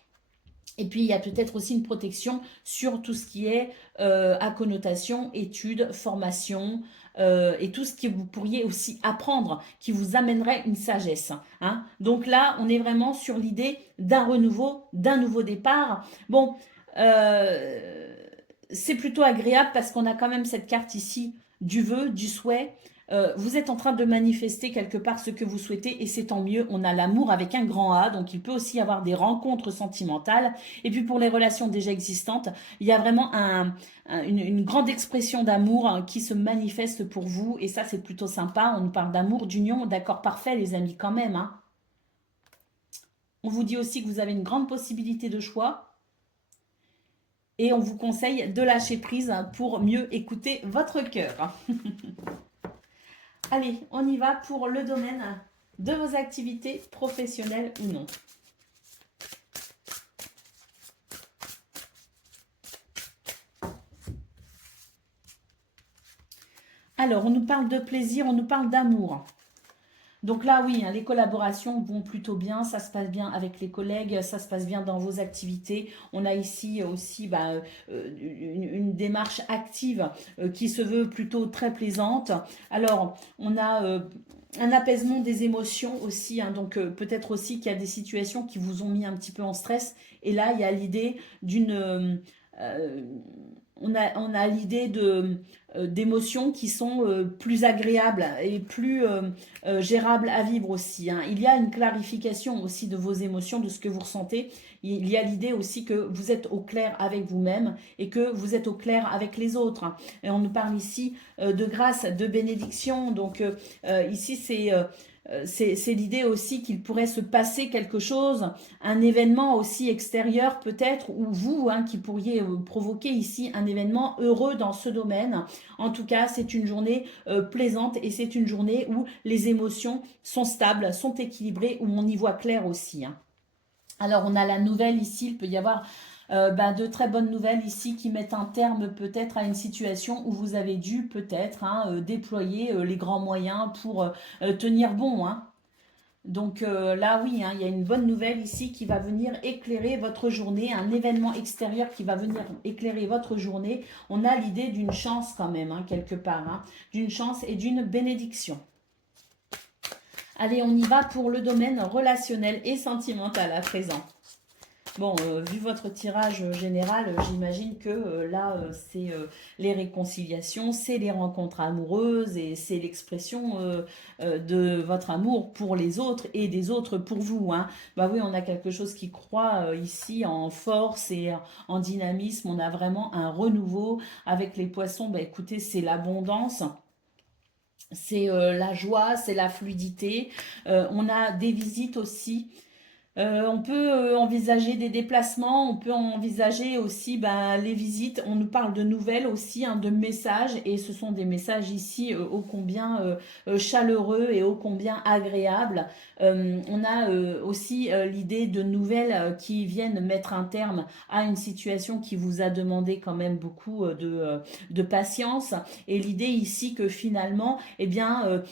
Et puis, il y a peut-être aussi une protection sur tout ce qui est à connotation, études, formation, et tout ce que vous pourriez aussi apprendre, qui vous amènerait une sagesse, hein. Donc là, on est vraiment sur l'idée d'un renouveau, d'un nouveau départ. Bon, euh, c'est plutôt agréable parce qu'on a quand même cette carte ici du vœu, du souhait. Vous êtes en train de manifester quelque part ce que vous souhaitez et c'est tant mieux. On a l'amour avec un grand A, donc il peut aussi y avoir des rencontres sentimentales. Et puis pour les relations déjà existantes, il y a vraiment une grande expression d'amour, hein, qui se manifeste pour vous et ça c'est plutôt sympa. On nous parle d'amour, d'union, d'accord parfait les amis quand même, hein. On vous dit aussi que vous avez une grande possibilité de choix et on vous conseille de lâcher prise pour mieux écouter votre cœur. Allez, on y va pour le domaine de vos activités professionnelles ou non. Alors, on nous parle de plaisir, on nous parle d'amour. Donc là, oui, hein, les collaborations vont plutôt bien, ça se passe bien avec les collègues, ça se passe bien dans vos activités. On a ici aussi une démarche active qui se veut plutôt très plaisante. Alors, on a un apaisement des émotions aussi, hein, donc peut-être aussi qu'il y a des situations qui vous ont mis un petit peu en stress. Et là, il y a l'idée d'une... euh, on a l'idée d'émotions qui sont plus agréables et plus gérables à vivre aussi, hein. Il y a une clarification aussi de vos émotions, de ce que vous ressentez. Il y a l'idée aussi que vous êtes au clair avec vous-même et que vous êtes au clair avec les autres, hein. Et on nous parle ici de grâce, de bénédiction. Donc ici, c'est l'idée aussi qu'il pourrait se passer quelque chose, un événement aussi extérieur peut-être, ou vous, hein, qui pourriez provoquer ici un événement heureux dans ce domaine. En tout cas, c'est une journée plaisante et c'est une journée où les émotions sont stables, sont équilibrées, où on y voit clair aussi, hein. Alors, on a la nouvelle ici, il peut y avoir de très bonnes nouvelles ici qui mettent un terme peut-être à une situation où vous avez dû peut-être, hein, déployer les grands moyens pour tenir bon, hein. Donc là, oui, hein, il y a une bonne nouvelle ici qui va venir éclairer votre journée, un événement extérieur qui va venir éclairer votre journée. On a l'idée d'une chance quand même, hein, quelque part, hein, d'une chance et d'une bénédiction. Allez, on y va pour le domaine relationnel et sentimental à présent. Bon, vu votre tirage général, j'imagine que là, c'est les réconciliations, c'est les rencontres amoureuses et c'est l'expression de votre amour pour les autres et des autres pour vous, hein. Bah oui, on a quelque chose qui croît ici en force et en dynamisme. On a vraiment un renouveau avec les poissons. Bah écoutez, c'est l'abondance. C'est la joie, c'est la fluidité. On a des visites aussi. On peut envisager des déplacements, on peut envisager aussi les visites. On nous parle de nouvelles aussi, hein, de messages, et ce sont des messages ici ô combien chaleureux et ô combien agréables. On a aussi l'idée de nouvelles qui viennent mettre un terme à une situation qui vous a demandé quand même beaucoup de patience. Et l'idée ici que finalement, eh bien,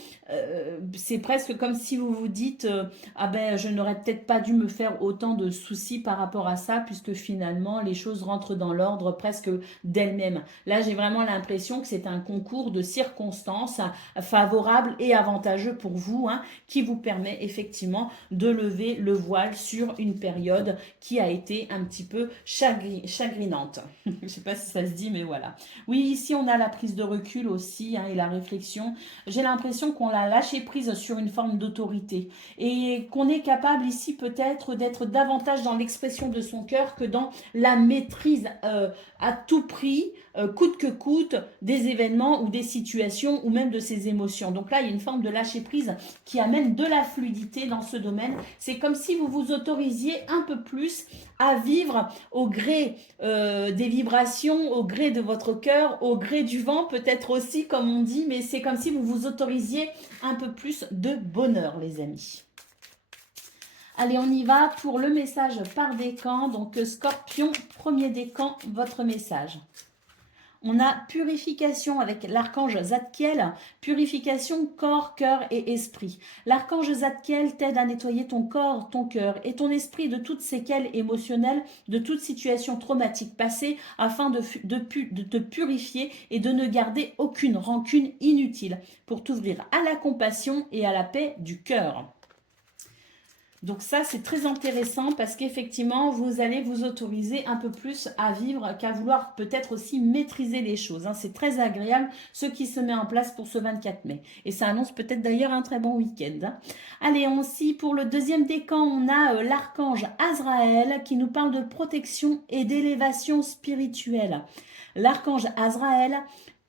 c'est presque comme si vous vous dites ah ben je n'aurais peut-être pas dû me faire autant de soucis par rapport à ça puisque finalement les choses rentrent dans l'ordre presque d'elles-mêmes. Là j'ai vraiment l'impression que c'est un concours de circonstances favorables et avantageux pour vous, hein, qui vous permet effectivement de lever le voile sur une période qui a été un petit peu chagrinante. Je ne sais pas si ça se dit mais voilà. Oui, ici on a la prise de recul aussi, hein, et la réflexion. J'ai l'impression qu'on a lâché prise sur une forme d'autorité et qu'on est capable ici peut-être peut-être d'être davantage dans l'expression de son cœur que dans la maîtrise à tout prix, coûte que coûte, des événements ou des situations ou même de ses émotions. Donc là, il y a une forme de lâcher prise qui amène de la fluidité dans ce domaine. C'est comme si vous vous autorisiez un peu plus à vivre au gré des vibrations, au gré de votre cœur, au gré du vent peut-être aussi comme on dit, mais c'est comme si vous vous autorisiez un peu plus de bonheur les amis. Allez, on y va pour le message par décan. Donc, Scorpion, premier décan, votre message. On a purification avec l'archange Zadkiel, purification corps, cœur et esprit. L'archange Zadkiel t'aide à nettoyer ton corps, ton cœur et ton esprit de toutes séquelles émotionnelles, de toute situation traumatique passée, afin de te purifier et de ne garder aucune rancune inutile, pour t'ouvrir à la compassion et à la paix du cœur. Donc ça, c'est très intéressant parce qu'effectivement, vous allez vous autoriser un peu plus à vivre qu'à vouloir peut-être aussi maîtriser les choses. C'est très agréable ce qui se met en place pour ce 24 mai. Et ça annonce peut-être d'ailleurs un très bon week-end. Allez, aussi pour le deuxième décan, on a l'archange Azraël qui nous parle de protection et d'élévation spirituelle. L'archange Azraël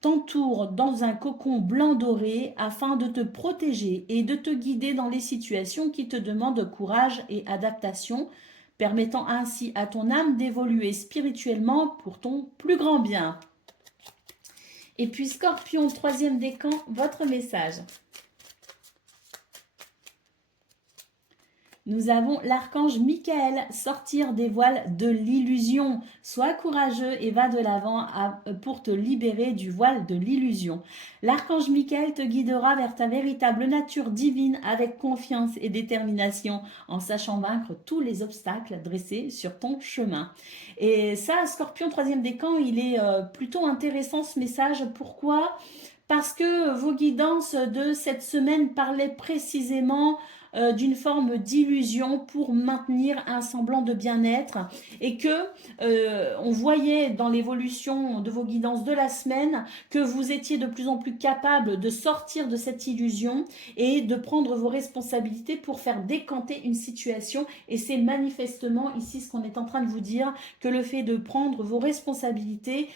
t'entoure dans un cocon blanc doré afin de te protéger et de te guider dans les situations qui te demandent courage et adaptation, permettant ainsi à ton âme d'évoluer spirituellement pour ton plus grand bien. Et puis Scorpion, troisième décan, votre message. Nous avons l'archange Michael, sortir des voiles de l'illusion. Sois courageux et va de l'avant pour te libérer du voile de l'illusion. L'archange Michael te guidera vers ta véritable nature divine avec confiance et détermination, en sachant vaincre tous les obstacles dressés sur ton chemin. Et ça, Scorpion, troisième décan, il est plutôt intéressant ce message. Pourquoi ? Parce que vos guidances de cette semaine parlaient précisément d'une forme d'illusion pour maintenir un semblant de bien-être et que on voyait dans l'évolution de vos guidances de la semaine que vous étiez de plus en plus capable de sortir de cette illusion et de prendre vos responsabilités pour faire décanter une situation. Et c'est manifestement ici ce qu'on est en train de vous dire, que le fait de prendre vos responsabilités,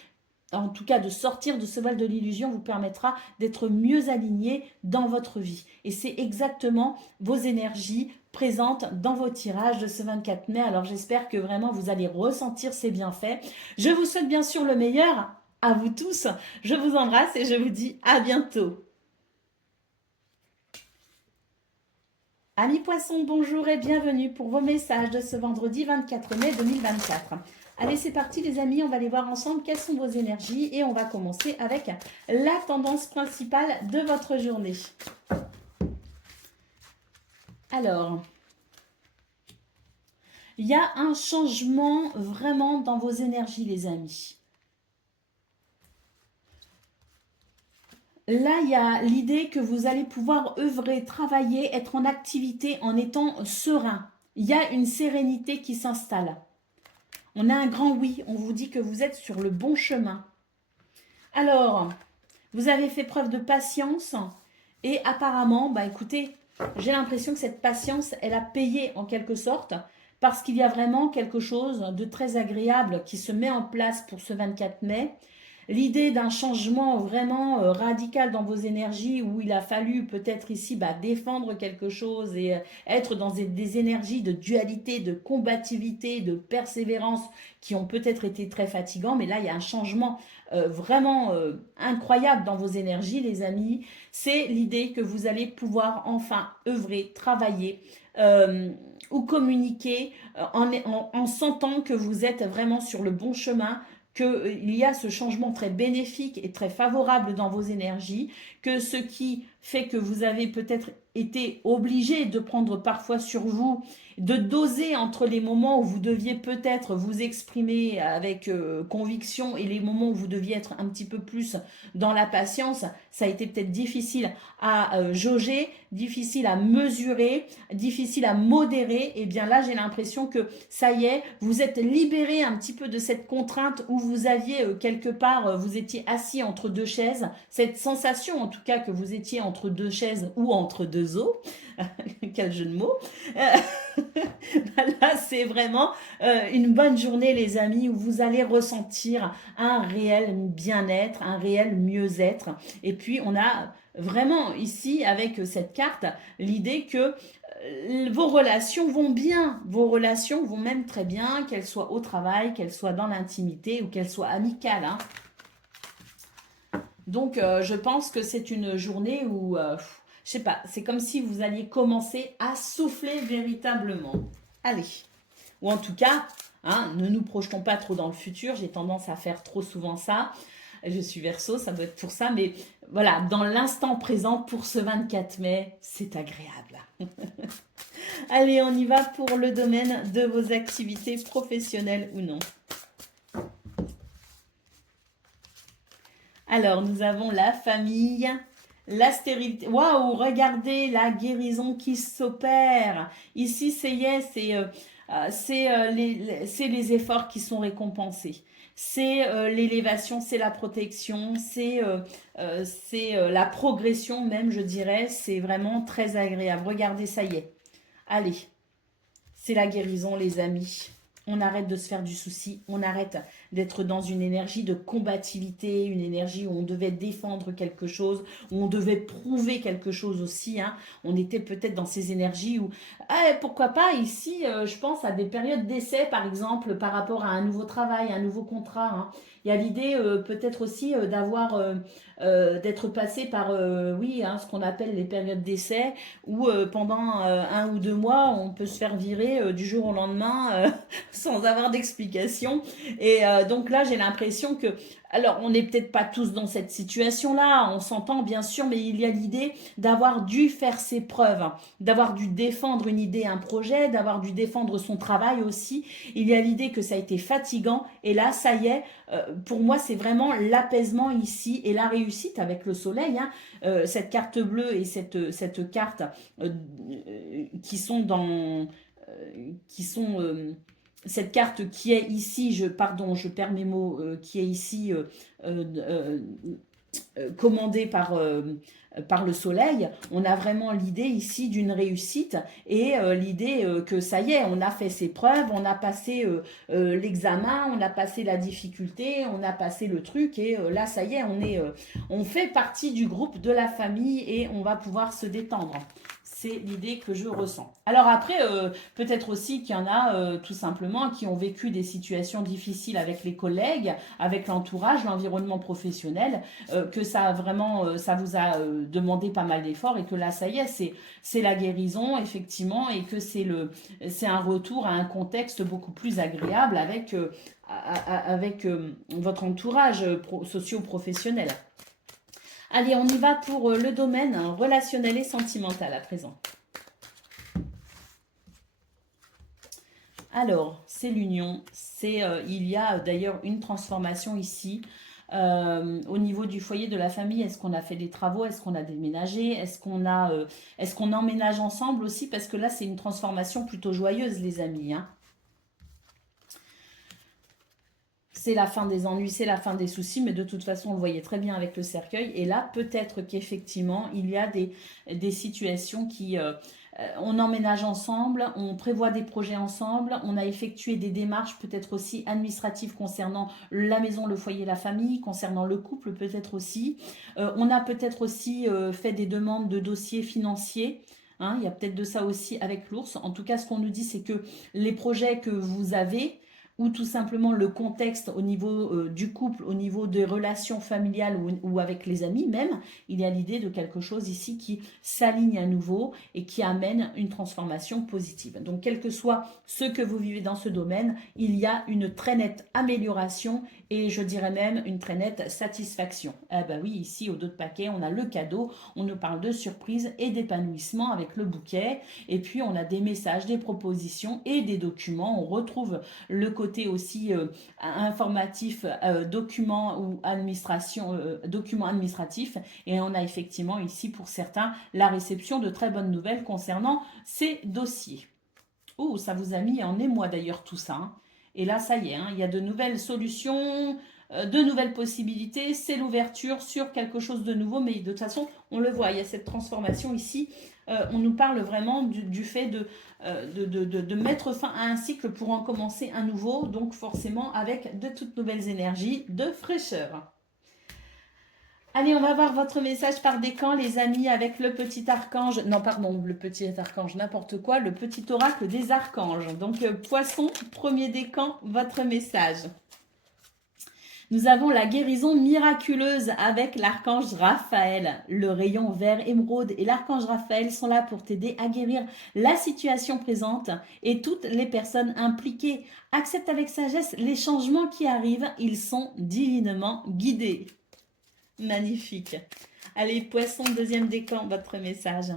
en tout cas de sortir de ce voile de l'illusion, vous permettra d'être mieux aligné dans votre vie. Et c'est exactement vos énergies présentes dans vos tirages de ce 24 mai. Alors j'espère que vraiment vous allez ressentir ces bienfaits. Je vous souhaite bien sûr le meilleur à vous tous. Je vous embrasse et je vous dis à bientôt. Amis poissons, bonjour et bienvenue pour vos messages de ce vendredi 24 mai 2024. Allez, c'est parti les amis, on va aller voir ensemble quelles sont vos énergies et on va commencer avec la tendance principale de votre journée. Alors, il y a un changement vraiment dans vos énergies les amis. Là, il y a l'idée que vous allez pouvoir œuvrer, travailler, être en activité en étant serein. Il y a une sérénité qui s'installe. On a un grand oui, on vous dit que vous êtes sur le bon chemin. Alors, vous avez fait preuve de patience et apparemment, écoutez, j'ai l'impression que cette patience, elle a payé en quelque sorte parce qu'il y a vraiment quelque chose de très agréable qui se met en place pour ce 24 mai. L'idée d'un changement vraiment radical dans vos énergies où il a fallu peut-être ici défendre quelque chose et être dans des énergies de dualité, de combativité, de persévérance qui ont peut-être été très fatigants. Mais là, il y a un changement vraiment incroyable dans vos énergies, les amis. C'est l'idée que vous allez pouvoir enfin œuvrer, travailler ou communiquer en sentant que vous êtes vraiment sur le bon chemin, qu'il y a ce changement très bénéfique et très favorable dans vos énergies, que ce qui fait que vous avez peut-être été obligé de prendre parfois sur vous, de doser entre les moments où vous deviez peut-être vous exprimer avec conviction et les moments où vous deviez être un petit peu plus dans la patience. Ça a été peut-être difficile à jauger, difficile à mesurer, difficile à modérer. Et bien là, j'ai l'impression que ça y est, vous êtes libéré un petit peu de cette contrainte où vous aviez quelque part, vous étiez assis entre deux chaises, cette sensation en tout cas que vous étiez entre deux chaises ou entre deux os. Quel jeu de mots. Là, c'est vraiment une bonne journée, les amis, où vous allez ressentir un réel bien-être, un réel mieux-être. Et puis, on a vraiment ici, avec cette carte, l'idée que vos relations vont bien, vos relations vont même très bien, qu'elles soient au travail, qu'elles soient dans l'intimité ou qu'elles soient amicales, hein. Donc, je pense que c'est une journée où, je sais pas, c'est comme si vous alliez commencer à souffler véritablement. Allez. Ou en tout cas, hein, ne nous projetons pas trop dans le futur. J'ai tendance à faire trop souvent ça. Je suis Verseau, ça doit être pour ça. Mais voilà, dans l'instant présent, pour ce 24 mai, c'est agréable. Allez, on y va pour le domaine de vos activités professionnelles ou non. Alors, nous avons la famille, la stérilité. Waouh, regardez la guérison qui s'opère. Ici, c'est yes, c'est les efforts qui sont récompensés. C'est l'élévation, c'est la protection, c'est la progression même, je dirais. C'est vraiment très agréable. Regardez, ça y est. Allez, c'est la guérison, les amis. On arrête de se faire du souci, on arrête d'être dans une énergie de combativité, une énergie où on devait défendre quelque chose, où on devait prouver quelque chose aussi, hein. On était peut-être dans ces énergies où, pourquoi pas ici, je pense à des périodes d'essai, par exemple, par rapport à un nouveau travail, un nouveau contrat, hein. Il y a l'idée peut-être aussi d'être passé par, oui, hein, ce qu'on appelle les périodes d'essai, où pendant 1 ou 2 mois, on peut se faire virer du jour au lendemain sans avoir d'explication. Et donc là, j'ai l'impression que, alors on n'est peut-être pas tous dans cette situation-là, on s'entend bien sûr, mais il y a l'idée d'avoir dû faire ses preuves, hein, d'avoir dû défendre une idée, un projet, d'avoir dû défendre son travail aussi. Il y a l'idée que ça a été fatigant, et là, ça y est, pour moi, c'est vraiment l'apaisement ici et la réussite avec le soleil, hein. Cette carte bleue et cette carte qui sont dans... qui sont cette carte qui est ici, je perds mes mots, qui est ici commandée par le soleil, on a vraiment l'idée ici d'une réussite et l'idée que ça y est, on a fait ses preuves, on a passé l'examen, on a passé la difficulté, on a passé le truc et là ça y est, on fait partie du groupe, de la famille et on va pouvoir se détendre. C'est l'idée que je ressens. Alors après, peut-être aussi qu'il y en a tout simplement qui ont vécu des situations difficiles avec les collègues, avec l'entourage, l'environnement professionnel, que ça a vraiment, ça vous a demandé pas mal d'efforts et que là, ça y est, c'est la guérison effectivement et que c'est un retour à un contexte beaucoup plus agréable avec votre entourage socio-professionnel. Allez, on y va pour le domaine relationnel et sentimental à présent. Alors, c'est l'union. Il y a d'ailleurs une transformation ici. Au niveau du foyer de la famille, est-ce qu'on a fait des travaux? Est-ce qu'on a déménagé? Est-ce qu'on emménage ensemble aussi? Parce que là, c'est une transformation plutôt joyeuse, les amis, hein. C'est la fin des ennuis, c'est la fin des soucis, mais de toute façon, on le voyait très bien avec le cercueil. Et là, peut-être qu'effectivement, il y a des situations qui... on emménage ensemble, on prévoit des projets ensemble, on a effectué des démarches peut-être aussi administratives concernant la maison, le foyer, la famille, concernant le couple peut-être aussi. On a peut-être aussi fait des demandes de dossiers financiers. Hein, il y a peut-être de ça aussi avec l'ours. En tout cas, ce qu'on nous dit, c'est que les projets que vous avez ou tout simplement le contexte au niveau du couple, au niveau des relations familiales ou avec les amis même, il y a l'idée de quelque chose ici qui s'aligne à nouveau et qui amène une transformation positive. Donc, quel que soit ce que vous vivez dans ce domaine, il y a une très nette amélioration et je dirais même une très nette satisfaction. Eh ben oui, ici au dos de paquet, on a le cadeau, on nous parle de surprise et d'épanouissement avec le bouquet et puis on a des messages, des propositions et des documents. On retrouve le côté aussi informatif, document ou administration, documents administratifs et on a effectivement ici pour certains la réception de très bonnes nouvelles concernant ces dossiers. Oh, ça vous a mis en émoi d'ailleurs tout ça, hein. Et là, ça y est, hein, il y a de nouvelles solutions de nouvelles possibilités, c'est l'ouverture sur quelque chose de nouveau, mais de toute façon, on le voit, il y a cette transformation ici. On nous parle vraiment du fait de mettre fin à un cycle pour en commencer un nouveau, donc forcément avec de toutes nouvelles énergies de fraîcheur. Allez, on va voir votre message par décan, les amis, avec le petit archange. Non, pardon, le petit archange, n'importe quoi, le petit oracle des archanges. Donc, poisson, premier décan, votre message. Nous avons la guérison miraculeuse avec l'archange Raphaël. Le rayon vert émeraude et l'archange Raphaël sont là pour t'aider à guérir la situation présente et toutes les personnes impliquées. Accepte avec sagesse les changements qui arrivent, ils sont divinement guidés. Magnifique. Allez, poisson, deuxième décan, votre message.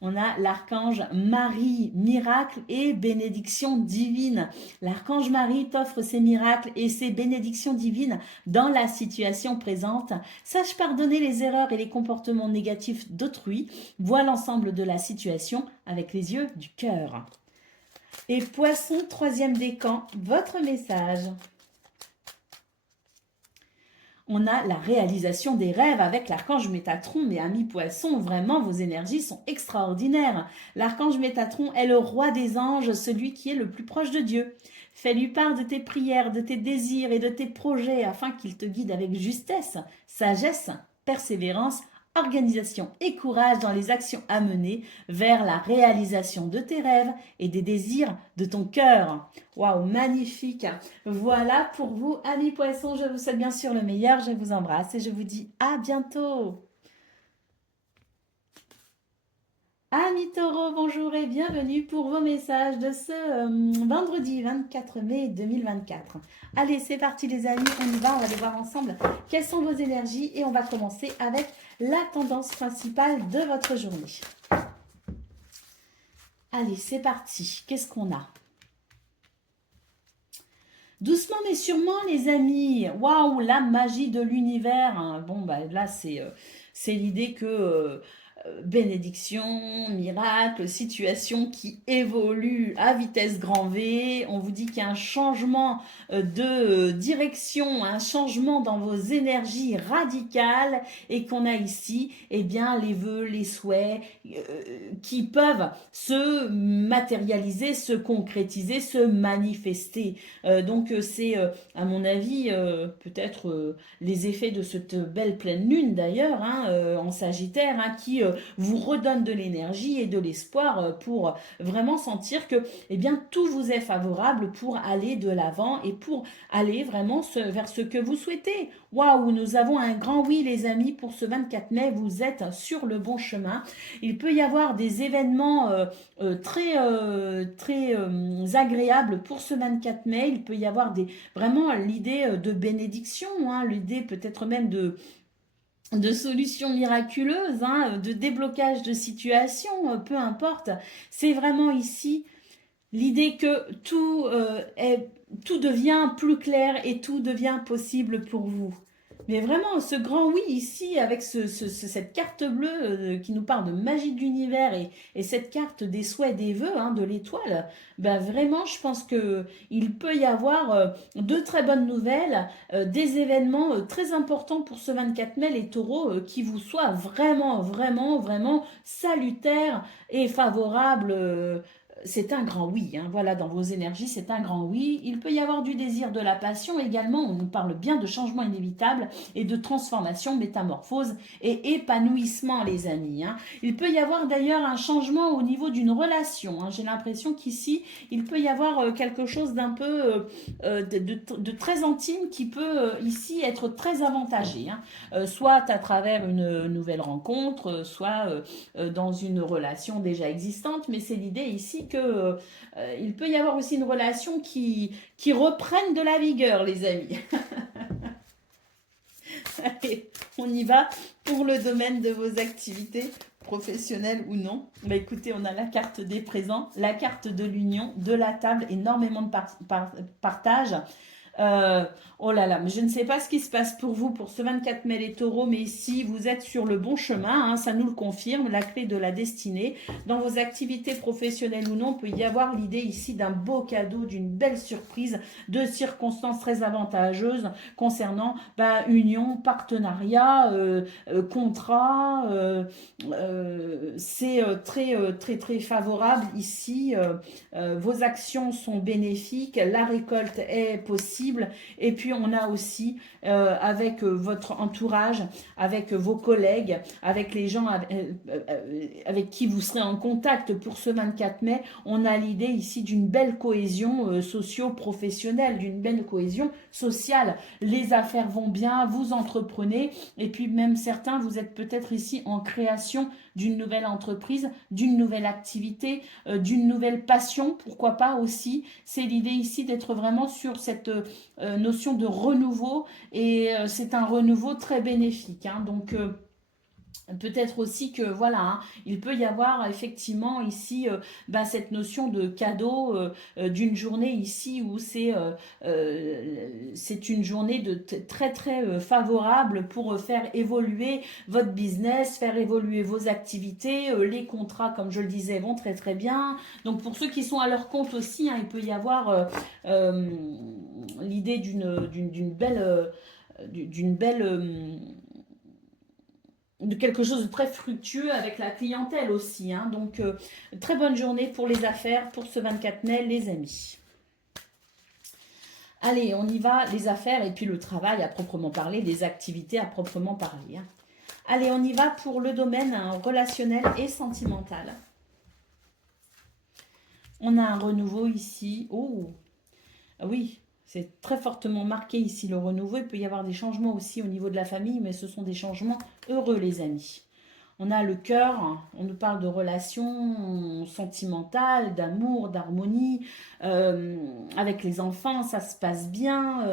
On a l'archange Marie, miracle et bénédiction divine. L'archange Marie t'offre ses miracles et ses bénédictions divines dans la situation présente. Sache pardonner les erreurs et les comportements négatifs d'autrui. Vois l'ensemble de la situation avec les yeux du cœur. Et poisson, troisième décan, votre message. On a la réalisation des rêves avec l'archange Métatron, mes amis poissons, vraiment vos énergies sont extraordinaires. L'archange Métatron est le roi des anges, celui qui est le plus proche de Dieu. Fais-lui part de tes prières, de tes désirs et de tes projets afin qu'il te guide avec justesse, sagesse, persévérance, organisation et courage dans les actions à mener vers la réalisation de tes rêves et des désirs de ton cœur. Waouh, magnifique. Voilà pour vous, amis poissons. Je vous souhaite bien sûr le meilleur. Je vous embrasse et je vous dis à bientôt. Amis taureaux, bonjour et bienvenue pour vos messages de ce vendredi 24 mai 2024. Allez, c'est parti les amis, on y va, on va aller voir ensemble quelles sont vos énergies et on va commencer avec la tendance principale de votre journée. Allez, c'est parti, qu'est-ce qu'on a ? Doucement mais sûrement les amis, waouh, la magie de l'univers. Hein. Bon, bah, là c'est l'idée que bénédiction, miracle, situation qui évolue à vitesse grand V. On vous dit qu'il y a un changement de direction, un changement dans vos énergies radicales et qu'on a ici eh bien, les vœux, les souhaits qui peuvent se matérialiser, se concrétiser, se manifester. Donc c'est à mon avis peut-être les effets de cette belle pleine lune d'ailleurs hein, en Sagittaire hein, qui vous redonne de l'énergie et de l'espoir pour vraiment sentir que eh bien, tout vous est favorable pour aller de l'avant et pour aller vraiment vers ce que vous souhaitez. Waouh, nous avons un grand oui les amis pour ce 24 mai, vous êtes sur le bon chemin. Il peut y avoir des événements très agréables pour ce 24 mai, il peut y avoir vraiment l'idée de bénédiction, hein, l'idée peut-être même de solutions miraculeuses, hein, de déblocage de situations, peu importe. C'est vraiment ici l'idée que tout devient plus clair et tout devient possible pour vous. Mais vraiment, ce grand oui ici, avec cette carte bleue qui nous parle de magie de l'univers et cette carte des souhaits, des vœux, hein, de l'étoile, ben vraiment, je pense qu'il peut y avoir de très bonnes nouvelles, des événements très importants pour ce 24 mai, les taureaux, qui vous soient vraiment, vraiment, vraiment salutaires et favorables. C'est un grand oui, hein. Voilà, dans vos énergies, c'est un grand oui. Il peut y avoir du désir, de la passion également. On nous parle bien de changement inévitable et de transformation, métamorphose et épanouissement, les amis. Hein. Il peut y avoir d'ailleurs un changement au niveau d'une relation. Hein. J'ai l'impression qu'ici, il peut y avoir quelque chose d'un peu de très intime qui peut ici être très avantagé. Hein. Soit à travers une nouvelle rencontre, soit dans une relation déjà existante. Mais c'est l'idée ici que il peut y avoir aussi une relation qui reprenne de la vigueur, les amis. Allez, on y va pour le domaine de vos activités professionnelles ou non. Bah, écoutez, on a la carte des présents, la carte de l'union, de la table, énormément de partage. Euh, oh là là, mais je ne sais pas ce qui se passe pour vous pour ce 24 mai les taureaux, mais ici vous êtes sur le bon chemin, hein, ça nous le confirme, la clé de la destinée. Dans vos activités professionnelles ou non, peut y avoir l'idée ici d'un beau cadeau, d'une belle surprise, de circonstances très avantageuses concernant union, partenariat, contrat. C'est très favorable ici. Vos actions sont bénéfiques, la récolte est possible et puis on a aussi avec votre entourage, avec vos collègues, avec les gens avec qui vous serez en contact pour ce 24 mai, on a l'idée ici d'une belle cohésion socio-professionnelle, d'une belle cohésion sociale. Les affaires vont bien, vous entreprenez et puis même certains, vous êtes peut-être ici en création d'une nouvelle entreprise, d'une nouvelle activité, d'une nouvelle passion, pourquoi pas aussi. C'est l'idée ici d'être vraiment sur cette notion de renouveau et c'est un renouveau très bénéfique. Hein. Donc, peut-être aussi que voilà, hein, il peut y avoir effectivement ici cette notion de cadeau d'une journée ici où c'est une journée de très favorable pour faire évoluer votre business, faire évoluer vos activités, les contrats comme je le disais vont très bien. Donc pour ceux qui sont à leur compte aussi, hein, il peut y avoir l'idée d'une belle de quelque chose de très fructueux avec la clientèle aussi. Hein. Donc, très bonne journée pour les affaires pour ce 24 mai, les amis. Allez, on y va, les affaires et puis le travail à proprement parler, les activités à proprement parler. Hein. Allez, on y va pour le domaine relationnel et sentimental. On a un renouveau ici. Oh, oui, c'est très fortement marqué ici le renouveau. Il peut y avoir des changements aussi au niveau de la famille, mais ce sont des changements heureux, les amis. On a le cœur, on nous parle de relations sentimentales, d'amour, d'harmonie. Avec les enfants, ça se passe bien.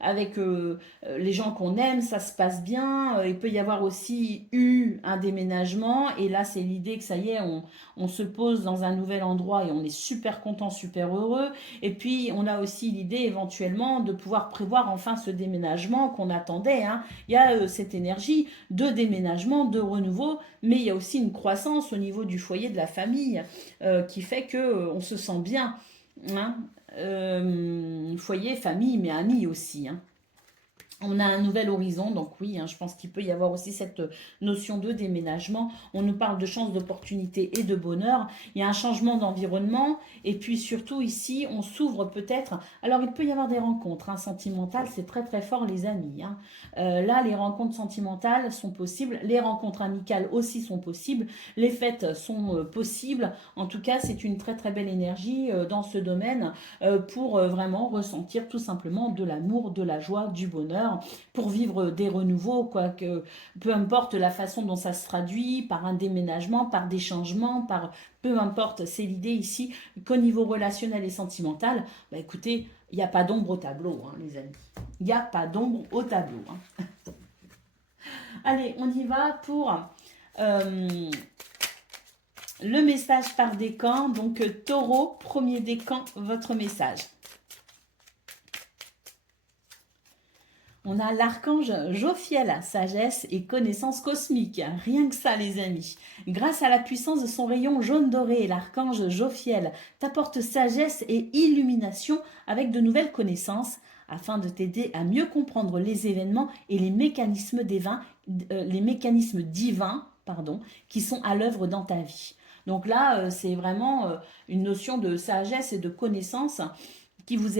Avec les gens qu'on aime, ça se passe bien. Il peut y avoir aussi eu un déménagement. Et là, c'est l'idée que ça y est, on se pose dans un nouvel endroit et on est super content, super heureux. Et puis, on a aussi l'idée éventuellement de pouvoir prévoir enfin ce déménagement qu'on attendait. Hein. Il y a cette énergie de déménagement, de renouveau, mais il y a aussi une croissance au niveau du foyer de la famille qui fait que on se sent bien. Hein. Foyer, famille, mais amis aussi. Hein. On a un nouvel horizon, donc oui, hein, je pense qu'il peut y avoir aussi cette notion de déménagement. On nous parle de chance, d'opportunité et de bonheur. Il y a un changement d'environnement et puis surtout ici, on s'ouvre peut-être. Alors il peut y avoir des rencontres sentimentales, c'est très fort les amis. Hein. Là, les rencontres sentimentales sont possibles, les rencontres amicales aussi sont possibles, les fêtes sont possibles. En tout cas, c'est une très belle énergie dans ce domaine pour vraiment ressentir tout simplement de l'amour, de la joie, du bonheur pour vivre des renouveaux, quoi, que, peu importe la façon dont ça se traduit, par un déménagement, par des changements, par peu importe, c'est l'idée ici qu'au niveau relationnel et sentimental, écoutez, il n'y a pas d'ombre au tableau, hein, les amis. Il n'y a pas d'ombre au tableau. Hein. Allez, on y va pour le message par décan. Donc, taureau, premier décan, votre message. On a l'archange Jophiel, sagesse et connaissance cosmique. Rien que ça, les amis. Grâce à la puissance de son rayon jaune doré, l'archange Jophiel t'apporte sagesse et illumination avec de nouvelles connaissances afin de t'aider à mieux comprendre les événements et les mécanismes divins, qui sont à l'œuvre dans ta vie. Donc là, c'est vraiment une notion de sagesse et de connaissance qui vous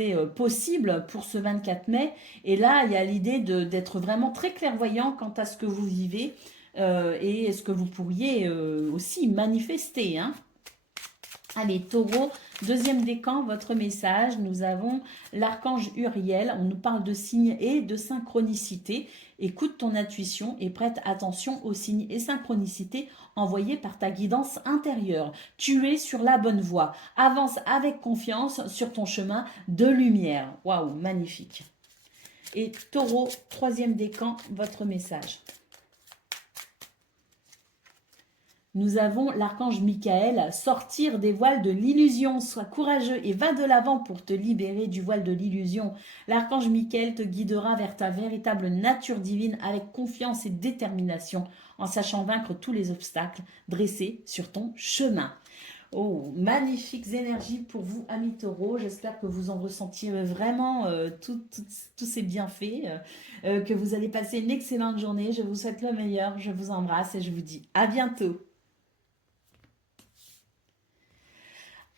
est possible pour ce 24 mai. Et là, il y a l'idée d'être vraiment très clairvoyant quant à ce que vous vivez et ce que vous pourriez aussi manifester. Hein. Allez, taureau, deuxième décan, votre message. Nous avons l'archange Uriel. On nous parle de signes et de synchronicité. Écoute ton intuition et prête attention aux signes et synchronicités envoyés par ta guidance intérieure. Tu es sur la bonne voie. Avance avec confiance sur ton chemin de lumière. Waouh, magnifique. Et taureau, troisième décan, votre message. nous avons l'archange Michael, sortir des voiles de l'illusion, sois courageux et va de l'avant pour te libérer du voile de l'illusion. L'archange Michael te guidera vers ta véritable nature divine avec confiance et détermination, en sachant vaincre tous les obstacles dressés sur ton chemin. Oh, magnifiques énergies pour vous, amis taureaux. J'espère que vous en ressentirez vraiment tous ces bienfaits, que vous allez passer une excellente journée. Je vous souhaite le meilleur, je vous embrasse et je vous dis à bientôt.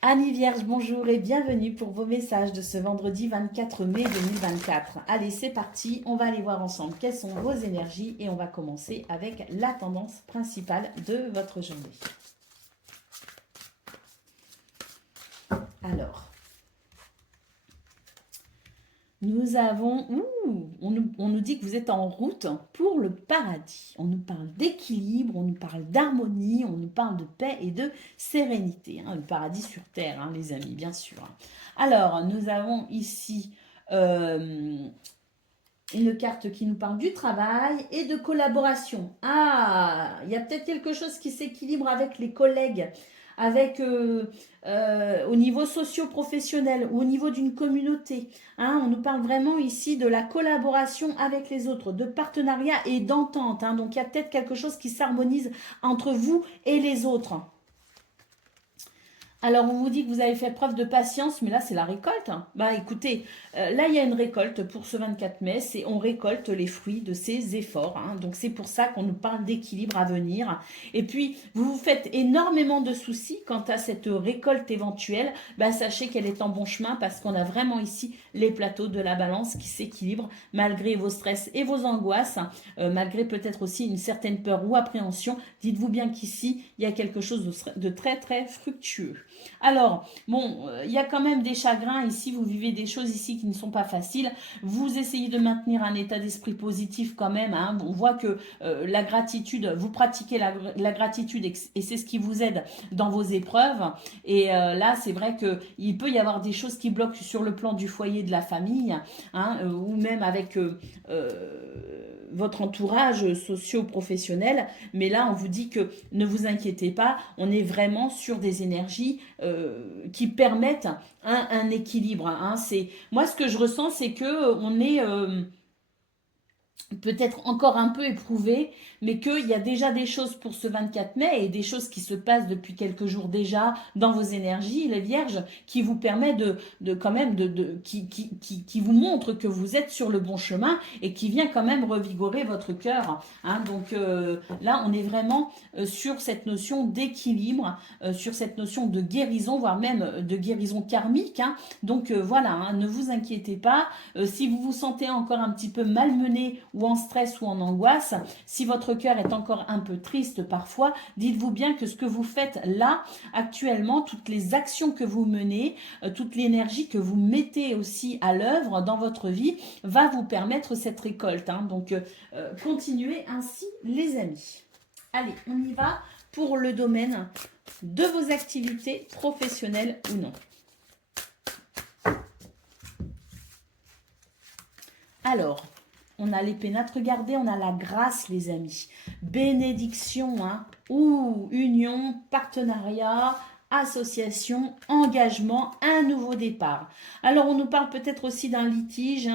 Amis Vierges, bonjour et bienvenue pour vos messages de ce vendredi 24 mai 2024. Allez, c'est parti, on va aller voir ensemble quelles sont vos énergies et on va commencer avec la tendance principale de votre journée. Alors, nous avons, on nous dit que vous êtes en route pour le paradis. On nous parle d'équilibre, on nous parle d'harmonie, on nous parle de paix et de sérénité. Le paradis sur terre, les amis, bien sûr. Alors, nous avons ici une carte qui nous parle du travail et de collaboration. Ah, il y a peut-être quelque chose qui s'équilibre avec les collègues, avec au niveau socio-professionnel ou au niveau d'une communauté. On nous parle vraiment ici de la collaboration avec les autres, de partenariat et d'entente. Donc, il y a peut-être quelque chose qui s'harmonise entre vous et les autres. Alors, on vous dit que vous avez fait preuve de patience, mais là, c'est la récolte. Bah, écoutez, là, il y a une récolte pour ce 24 mai. On récolte les fruits de ces efforts. Donc, c'est pour ça qu'on nous parle d'équilibre à venir. Et puis, vous vous faites énormément de soucis quant à cette récolte éventuelle. Bah, sachez qu'elle est en bon chemin parce qu'on a vraiment ici les plateaux de la balance qui s'équilibrent malgré vos stress et vos angoisses, malgré peut-être aussi une certaine peur ou appréhension. Dites-vous bien qu'ici, il y a quelque chose de très, très fructueux. Alors, bon, il y a quand même des chagrins ici, vous vivez des choses ici qui ne sont pas faciles, vous essayez de maintenir un état d'esprit positif quand même, on voit que la gratitude, vous pratiquez la gratitude et c'est ce qui vous aide dans vos épreuves, et là c'est vrai qu'il peut y avoir des choses qui bloquent sur le plan du foyer, de la famille, ou même avec votre entourage socio-professionnel, mais là on vous dit que ne vous inquiétez pas, on est vraiment sur des énergies qui permettent un équilibre. Moi ce que je ressens c'est que on est peut-être encore un peu éprouvé, mais qu'il y a déjà des choses pour ce 24 mai et des choses qui se passent depuis quelques jours déjà dans vos énergies, les Vierges, qui vous permet qui vous montre que vous êtes sur le bon chemin et qui vient quand même revigorer votre cœur. Donc là, on est vraiment sur cette notion d'équilibre, sur cette notion de guérison, voire même de guérison karmique. Donc voilà, ne vous inquiétez pas. Si vous vous sentez encore un petit peu malmené ou en stress ou en angoisse, si votre cœur est encore un peu triste parfois, dites-vous bien que ce que vous faites là, actuellement, toutes les actions que vous menez, toute l'énergie que vous mettez aussi à l'œuvre dans votre vie, va vous permettre cette récolte. Donc, continuez ainsi, les amis. Allez, on y va pour le domaine de vos activités professionnelles ou non. Alors, on a les pénates, regardez, on a la grâce, les amis. Bénédiction, ou union, partenariat, association, engagement, un nouveau départ. Alors, on nous parle peut-être aussi d'un litige,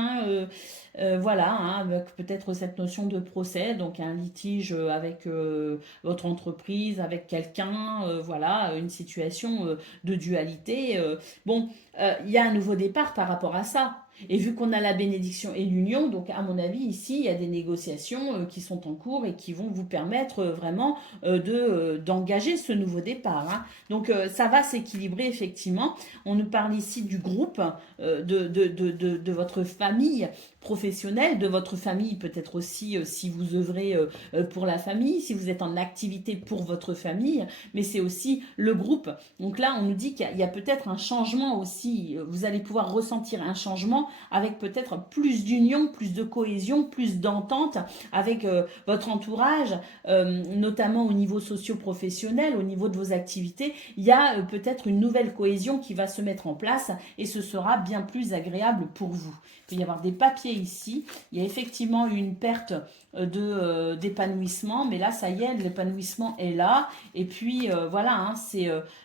avec peut-être cette notion de procès, donc un litige avec votre entreprise, avec quelqu'un, une situation de dualité. Il y a un nouveau départ par rapport à ça. Et vu qu'on a la bénédiction et l'union, donc à mon avis, ici, il y a des négociations qui sont en cours et qui vont vous permettre vraiment d'engager ce nouveau départ. Donc, ça va s'équilibrer, effectivement. On nous parle ici du groupe, de votre famille professionnelle, de votre famille, peut-être aussi si vous œuvrez pour la famille, si vous êtes en activité pour votre famille, mais c'est aussi le groupe. Donc là, on nous dit qu'il y a peut-être un changement aussi. Vous allez pouvoir ressentir un changement avec peut-être plus d'union, plus de cohésion, plus d'entente avec votre entourage, notamment au niveau socio-professionnel, au niveau de vos activités. Il y a peut-être une nouvelle cohésion qui va se mettre en place et ce sera bien plus agréable pour vous. Il peut y avoir des papiers papier ici, il y a effectivement une perte d'épanouissement, mais là, ça y est, l'épanouissement est là. Et puis, voilà, hein,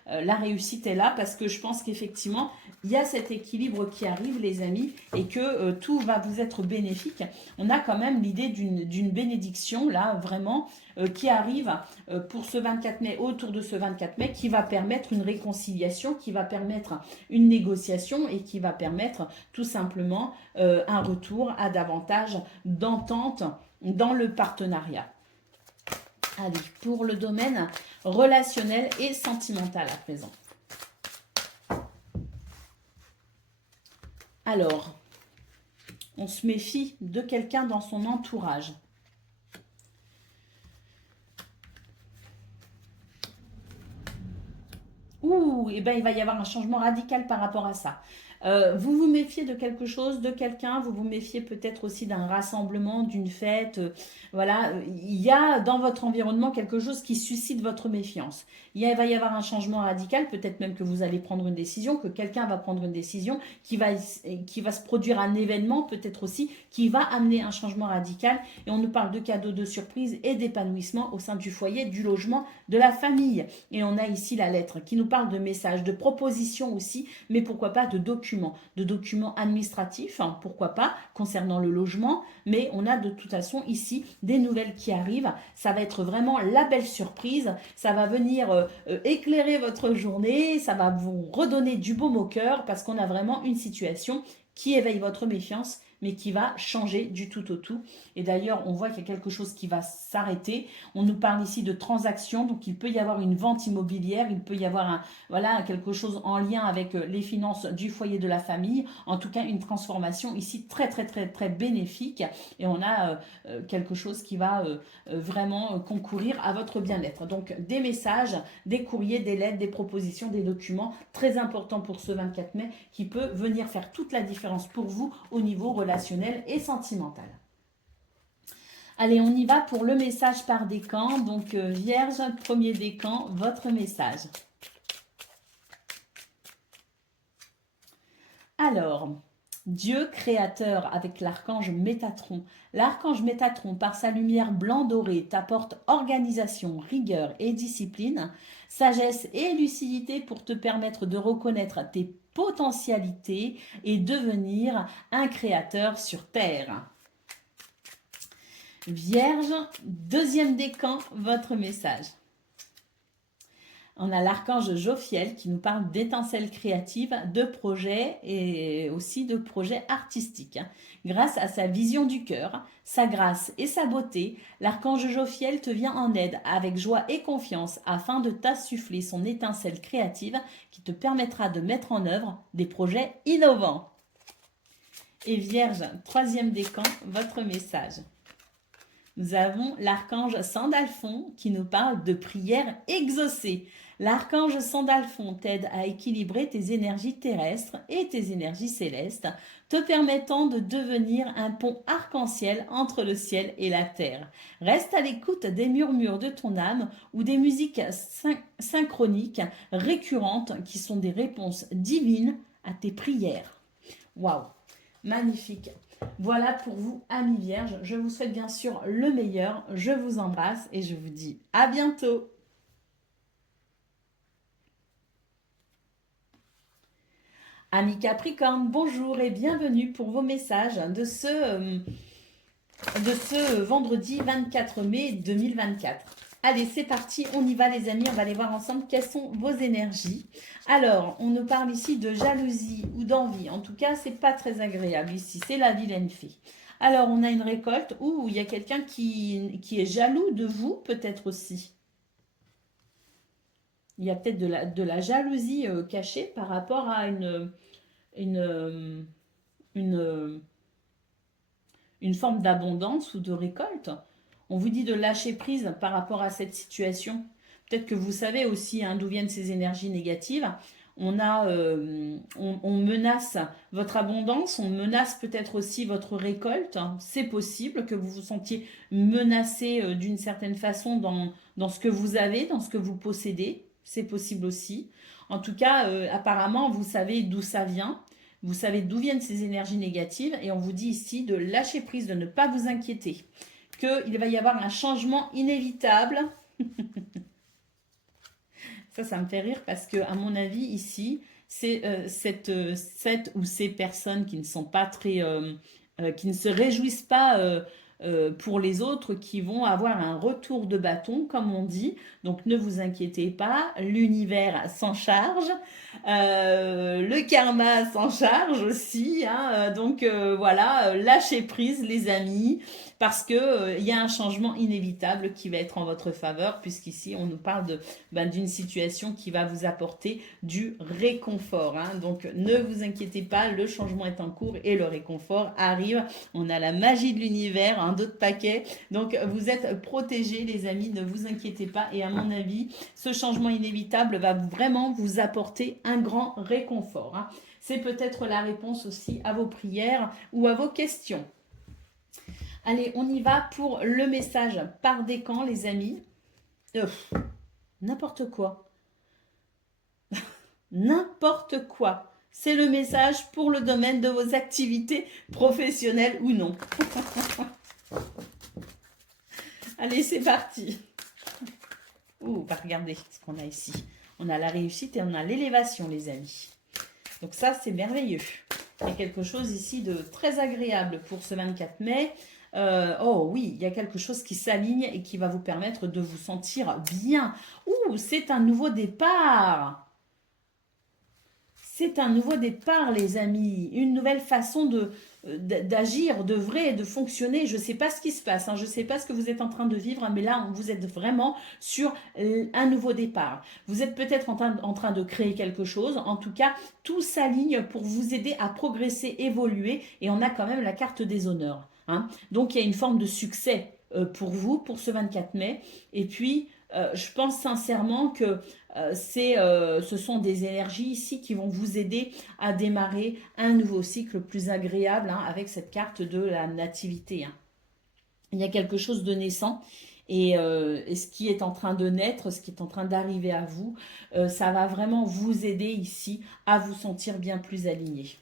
la réussite est là parce que je pense qu'effectivement, il y a cet équilibre qui arrive, les amis, et que tout va vous être bénéfique. On a quand même l'idée d'une bénédiction, là, vraiment, qui arrive pour ce 24 mai, autour de ce 24 mai, qui va permettre une réconciliation, qui va permettre une négociation et qui va permettre tout simplement un retour à davantage d'entente dans le partenariat. Allez, pour le domaine relationnel et sentimental à présent. Alors, on se méfie de quelqu'un dans son entourage. Ouh, et ben il va y avoir un changement radical par rapport à ça. Vous vous méfiez de quelque chose, de quelqu'un, vous vous méfiez peut-être aussi d'un rassemblement, d'une fête. Voilà, il y a dans votre environnement quelque chose qui suscite votre méfiance. Va y avoir un changement radical, peut-être même que vous allez prendre une décision, que quelqu'un va prendre une décision, qui va se produire un événement peut-être aussi, qui va amener un changement radical. Et on nous parle de cadeaux, de surprises et d'épanouissement au sein du foyer, du logement, de la famille. Et on a ici la lettre qui nous parle de messages, de propositions aussi, mais pourquoi pas de documents administratifs, hein, pourquoi pas, concernant le logement, mais on a de toute façon ici des nouvelles qui arrivent. Ça va être vraiment la belle surprise, ça va venir éclairer votre journée, ça va vous redonner du baume au cœur parce qu'on a vraiment une situation qui éveille votre méfiance mais qui va changer du tout au tout. Et d'ailleurs, on voit qu'il y a quelque chose qui va s'arrêter. On nous parle ici de transactions, donc il peut y avoir une vente immobilière, il peut y avoir voilà, quelque chose en lien avec les finances du foyer de la famille. En tout cas, une transformation ici très, très, très, très bénéfique. Et on a quelque chose qui va vraiment concourir à votre bien-être. Donc, des messages, des courriers, des lettres, des propositions, des documents, très importants pour ce 24 mai, qui peut venir faire toute la différence pour vous au niveau relationnel et sentimental. Allez, on y va pour le message par décan. Donc, Vierge, premier décan, votre message. Alors, Dieu créateur avec l'archange Métatron. L'archange Métatron, par sa lumière blanc-doré, t'apporte organisation, rigueur et discipline, sagesse et lucidité pour te permettre de reconnaître tes potentialités et devenir un créateur sur Terre. Vierge, deuxième décan, votre message. On a l'archange Jophiel qui nous parle d'étincelles créatives, de projets et aussi de projets artistiques. Grâce à sa vision du cœur, sa grâce et sa beauté, l'archange Jophiel te vient en aide avec joie et confiance afin de t'insuffler son étincelle créative qui te permettra de mettre en œuvre des projets innovants. Et Vierge, troisième décan, votre message. Nous avons l'archange Sandalphon qui nous parle de prières exaucées. L'archange Sandalphon t'aide à équilibrer tes énergies terrestres et tes énergies célestes, te permettant de devenir un pont arc-en-ciel entre le ciel et la terre. Reste à l'écoute des murmures de ton âme ou des musiques synchroniques récurrentes qui sont des réponses divines à tes prières. Waouh, magnifique! Voilà pour vous, amis vierges. Je vous souhaite bien sûr le meilleur. Je vous embrasse et je vous dis à bientôt. Amis Capricorne, bonjour et bienvenue pour vos messages de ce vendredi 24 mai 2024. Allez, c'est parti, on y va les amis, on va aller voir ensemble quelles sont vos énergies. Alors, on nous parle ici de jalousie ou d'envie. En tout cas, c'est pas très agréable ici, c'est la vilaine fée. Alors, on a une récolte où il y a quelqu'un qui est jaloux de vous, peut-être aussi. Il y a peut-être de la jalousie cachée par rapport à une forme d'abondance ou de récolte. On vous dit de lâcher prise par rapport à cette situation. Peut-être que vous savez aussi d'où viennent ces énergies négatives. On menace votre abondance, on menace peut-être aussi votre récolte. C'est possible que vous vous sentiez menacé d'une certaine façon dans ce que vous avez, dans ce que vous possédez. C'est possible aussi. En tout cas, apparemment, vous savez d'où ça vient. Vous savez d'où viennent ces énergies négatives et on vous dit ici de lâcher prise, de ne pas vous inquiéter, qu'il va y avoir un changement inévitable. Ça me fait rire parce que, à mon avis, ici, c'est cette ou ces personnes qui ne sont pas très, qui ne se réjouissent pas pour les autres, qui vont avoir un retour de bâton, comme on dit. Donc, ne vous inquiétez pas, l'univers s'en charge, le karma s'en charge aussi. Hein, donc, voilà, lâchez prise, les amis, parce que il y a un changement inévitable qui va être en votre faveur, puisqu'ici, on nous parle de d'une situation qui va vous apporter du réconfort. Hein. Donc ne vous inquiétez pas, le changement est en cours et le réconfort arrive. On a la magie de l'univers, un d'autres paquets. Donc vous êtes protégés les amis, ne vous inquiétez pas. Et à mon avis, ce changement inévitable va vraiment vous apporter un grand réconfort. Hein. C'est peut-être la réponse aussi à vos prières ou à vos questions. Allez, on y va pour le message par décan les amis. N'importe quoi. N'importe quoi. C'est le message pour le domaine de vos activités professionnelles ou non. Allez, c'est parti. Ouh, regardez ce qu'on a ici. On a la réussite et on a l'élévation, les amis. Donc ça, c'est merveilleux. Il y a quelque chose ici de très agréable pour ce 24 mai. Oh oui, il y a quelque chose qui s'aligne et qui va vous permettre de vous sentir bien. Ouh, c'est un nouveau départ. C'est un nouveau départ, les amis. Une nouvelle façon d'agir, de vrai, de fonctionner. Je ne sais pas ce qui se passe. Hein. Je ne sais pas ce que vous êtes en train de vivre. Hein, mais là, vous êtes vraiment sur un nouveau départ. Vous êtes peut-être en train de créer quelque chose. En tout cas, tout s'aligne pour vous aider à progresser, évoluer. Et on a quand même la carte des honneurs. Hein. Donc, il y a une forme de succès pour vous, pour ce 24 mai. Et puis, je pense sincèrement que ce sont des énergies ici qui vont vous aider à démarrer un nouveau cycle plus agréable hein, avec cette carte de la nativité. Hein. Il y a quelque chose de naissant et ce qui est en train de naître, ce qui est en train d'arriver à vous, ça va vraiment vous aider ici à vous sentir bien plus aligné.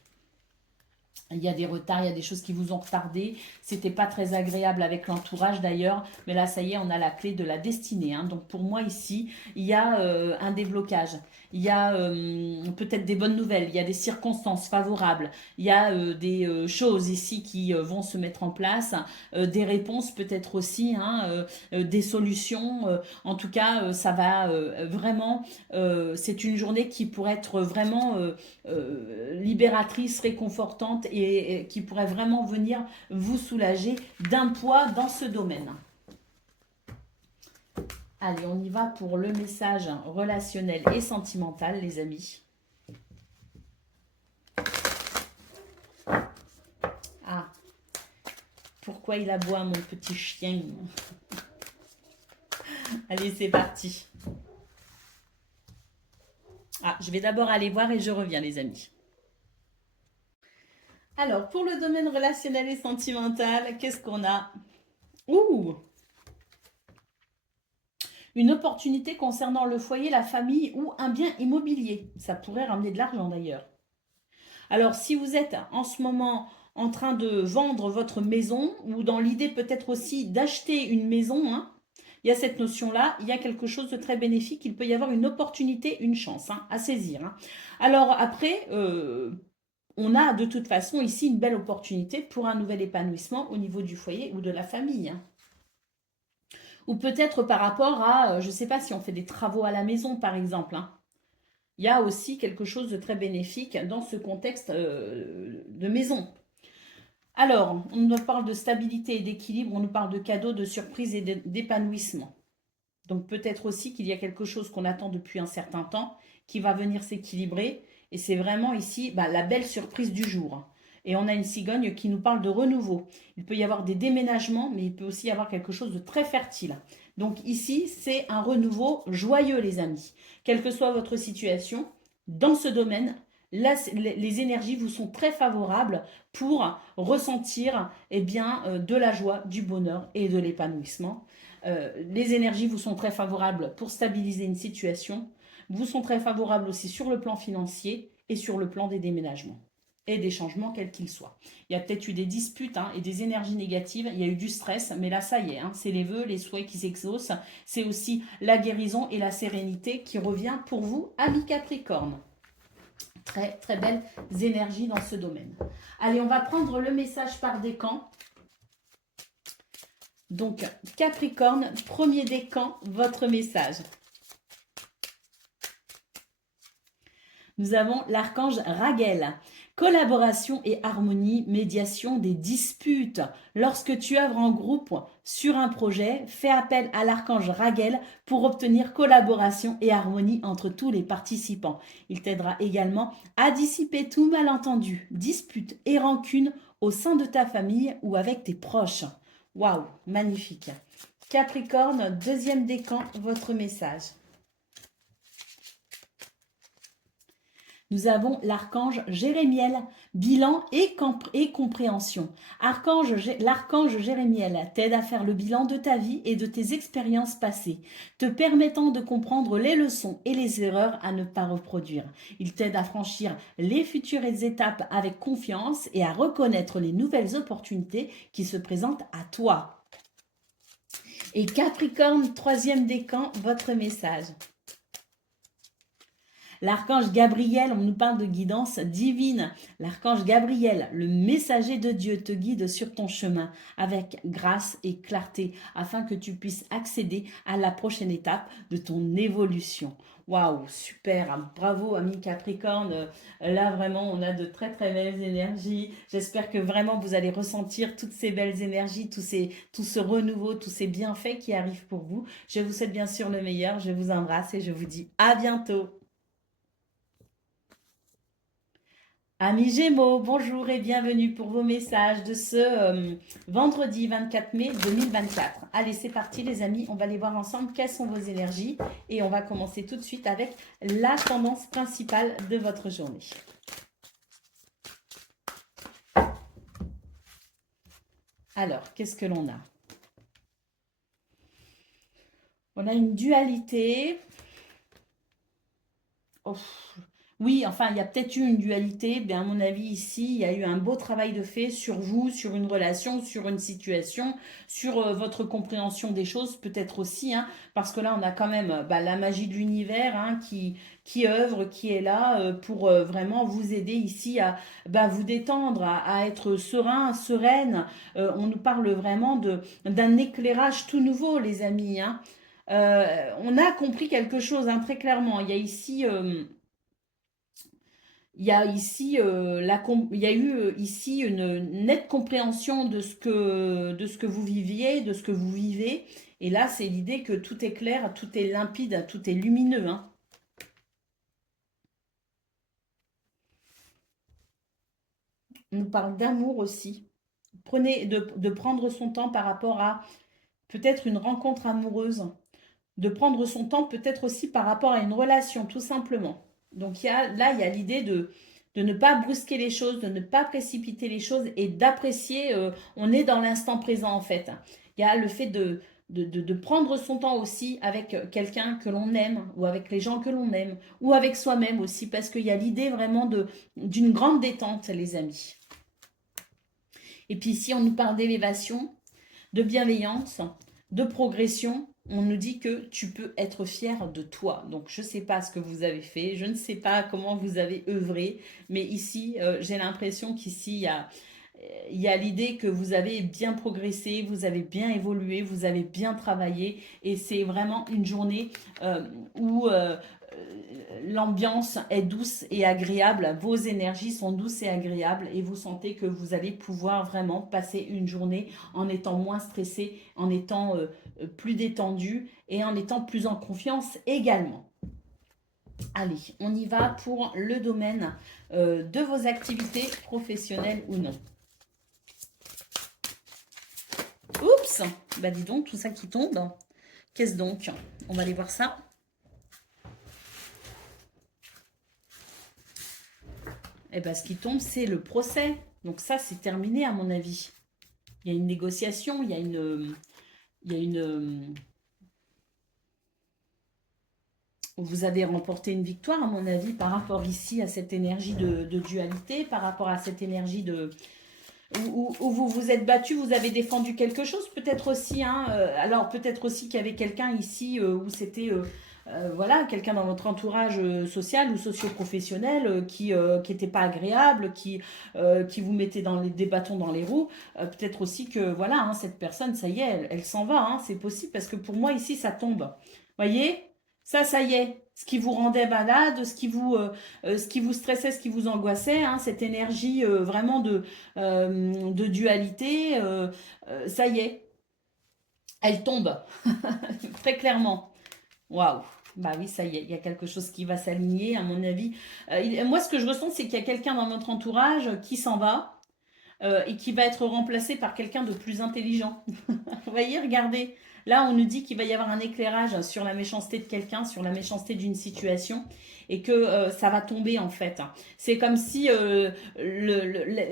Il y a des retards, il y a des choses qui vous ont retardé. C'était pas très agréable avec l'entourage d'ailleurs. Mais là, ça y est, on a la clé de la destinée. Hein. Donc pour moi ici, il y a un déblocage. Il y a peut-être des bonnes nouvelles. Il y a des circonstances favorables. Il y a des choses ici qui vont se mettre en place. Des réponses peut-être aussi. Hein, des solutions. En tout cas, ça va vraiment... c'est une journée qui pourrait être vraiment libératrice, réconfortante et qui pourrait vraiment venir vous soulager d'un poids dans ce domaine. Allez, on y va pour le message relationnel et sentimental, les amis. Ah, pourquoi il aboie, mon petit chien? Allez, c'est parti. Ah, je vais d'abord aller voir et je reviens, les amis. Alors, pour le domaine relationnel et sentimental, qu'est-ce qu'on a? Ouh! Une opportunité concernant le foyer, la famille ou un bien immobilier. Ça pourrait ramener de l'argent d'ailleurs. Alors, si vous êtes en ce moment en train de vendre votre maison ou dans l'idée peut-être aussi d'acheter une maison, hein, il y a cette notion-là, il y a quelque chose de très bénéfique, il peut y avoir une opportunité, une chance hein, à saisir. Hein. Alors après, on a de toute façon ici une belle opportunité pour un nouvel épanouissement au niveau du foyer ou de la famille. Hein. Ou peut-être par rapport à, je ne sais pas si on fait des travaux à la maison par exemple. Hein. Il y a aussi quelque chose de très bénéfique dans ce contexte de maison. Alors, on nous parle de stabilité et d'équilibre, on nous parle de cadeaux, de surprises et d'épanouissement. Donc peut-être aussi qu'il y a quelque chose qu'on attend depuis un certain temps qui va venir s'équilibrer. Et c'est vraiment ici la belle surprise du jour. Et on a une cigogne qui nous parle de renouveau. Il peut y avoir des déménagements, mais il peut aussi y avoir quelque chose de très fertile. Donc ici, c'est un renouveau joyeux, les amis. Quelle que soit votre situation, dans ce domaine, là, les énergies vous sont très favorables pour ressentir de la joie, du bonheur et de l'épanouissement. Les énergies vous sont très favorables pour stabiliser une situation, vous sont très favorables aussi sur le plan financier et sur le plan des déménagements. et des changements quels qu'ils soient. Il y a peut-être eu des disputes et des énergies négatives, il y a eu du stress, mais là ça y est, c'est les vœux, les souhaits qui s'exaucent, c'est aussi la guérison et la sérénité qui revient pour vous, amis Capricorne. Très très belles énergies dans ce domaine. Allez, on va prendre le message par décan. Donc Capricorne, premier décan, votre message. Nous avons l'archange Raguel. Collaboration et harmonie, médiation des disputes. Lorsque tu œuvres en groupe sur un projet, fais appel à l'archange Raguel pour obtenir collaboration et harmonie entre tous les participants. Il t'aidera également à dissiper tout malentendu, disputes et rancunes au sein de ta famille ou avec tes proches. Waouh, magnifique. Capricorne, deuxième décan, votre message. Nous avons l'archange Jérémiel, bilan et compréhension. L'archange Jérémiel t'aide à faire le bilan de ta vie et de tes expériences passées, te permettant de comprendre les leçons et les erreurs à ne pas reproduire. Il t'aide à franchir les futures étapes avec confiance et à reconnaître les nouvelles opportunités qui se présentent à toi. Et Capricorne, troisième décan, votre message. L'archange Gabriel, on nous parle de guidance divine. L'archange Gabriel, le messager de Dieu, te guide sur ton chemin avec grâce et clarté afin que tu puisses accéder à la prochaine étape de ton évolution. Waouh, super, bravo amis Capricorne. Là vraiment on a de très très belles énergies. J'espère que vraiment vous allez ressentir toutes ces belles énergies, tout ce renouveau, tous ces bienfaits qui arrivent pour vous. Je vous souhaite bien sûr le meilleur, je vous embrasse et je vous dis à bientôt. Amis Gémeaux, bonjour et bienvenue pour vos messages de ce vendredi 24 mai 2024. Allez, c'est parti les amis, on va aller voir ensemble quelles sont vos énergies et on va commencer tout de suite avec la tendance principale de votre journée. Alors, qu'est-ce que l'on a? On a une dualité. Oh. Oui, enfin, il y a peut-être eu une dualité, mais à mon avis, ici, il y a eu un beau travail de fait sur vous, sur une relation, sur une situation, sur votre compréhension des choses, peut-être aussi, parce que là, on a quand même la magie de l'univers qui œuvre, qui est là pour vraiment vous aider ici à vous détendre, à être serein, sereine. On nous parle vraiment d'un éclairage tout nouveau, les amis. On a compris quelque chose très clairement. Il y a ici... il y a ici, il y a eu ici une nette compréhension de ce que vous viviez, de ce que vous vivez. Et là, c'est l'idée que tout est clair, tout est limpide, tout est lumineux. On nous parle d'amour aussi. Prenez de prendre son temps par rapport à peut-être une rencontre amoureuse. De prendre son temps peut-être aussi par rapport à une relation, tout simplement. Donc là, il y a l'idée de ne pas brusquer les choses, de ne pas précipiter les choses et d'apprécier, on est dans l'instant présent en fait. Il y a le fait de prendre son temps aussi avec quelqu'un que l'on aime ou avec les gens que l'on aime ou avec soi-même aussi parce qu'il y a l'idée vraiment d'une grande détente les amis. Et puis ici on nous parle d'élévation, de bienveillance, de progression. On nous dit que tu peux être fier de toi. Donc, je ne sais pas ce que vous avez fait, je ne sais pas comment vous avez œuvré, mais ici, j'ai l'impression qu'ici, il y a l'idée que vous avez bien progressé, vous avez bien évolué, vous avez bien travaillé, et c'est vraiment une journée où l'ambiance est douce et agréable, vos énergies sont douces et agréables et vous sentez que vous allez pouvoir vraiment passer une journée en étant moins stressé, en étant plus détendu et en étant plus en confiance également. Allez, on y va pour le domaine de vos activités professionnelles ou non. Oups, bah dis donc, tout ça qui tombe. Qu'est-ce donc? On va aller voir ça. Eh bien, ce qui tombe, c'est le procès. Donc ça, c'est terminé à mon avis. Il y a une négociation, il y a une vous avez remporté une victoire, à mon avis, par rapport ici à cette énergie de dualité, par rapport à cette énergie où vous vous êtes battu, vous avez défendu quelque chose, peut-être aussi, hein, alors peut-être aussi qu'il y avait quelqu'un ici où c'était, voilà, quelqu'un dans votre entourage social ou socio-professionnel qui était pas agréable, qui vous mettait des bâtons dans les roues. Peut-être aussi que, voilà, hein, cette personne, ça y est, elle s'en va, hein, c'est possible, parce que pour moi, ici, ça tombe. Voyez? Ça y est. Ce qui vous rendait malade, ce qui vous stressait, ce qui vous angoissait, hein, cette énergie vraiment de dualité, ça y est, elle tombe, très clairement. Waouh! Bah oui, ça y est, il y a quelque chose qui va s'aligner, à mon avis. Moi, ce que je ressens, c'est qu'il y a quelqu'un dans votre entourage qui s'en va et qui va être remplacé par quelqu'un de plus intelligent. Vous voyez, regardez. Là, on nous dit qu'il va y avoir un éclairage sur la méchanceté de quelqu'un, sur la méchanceté d'une situation, et que ça va tomber en fait. C'est comme si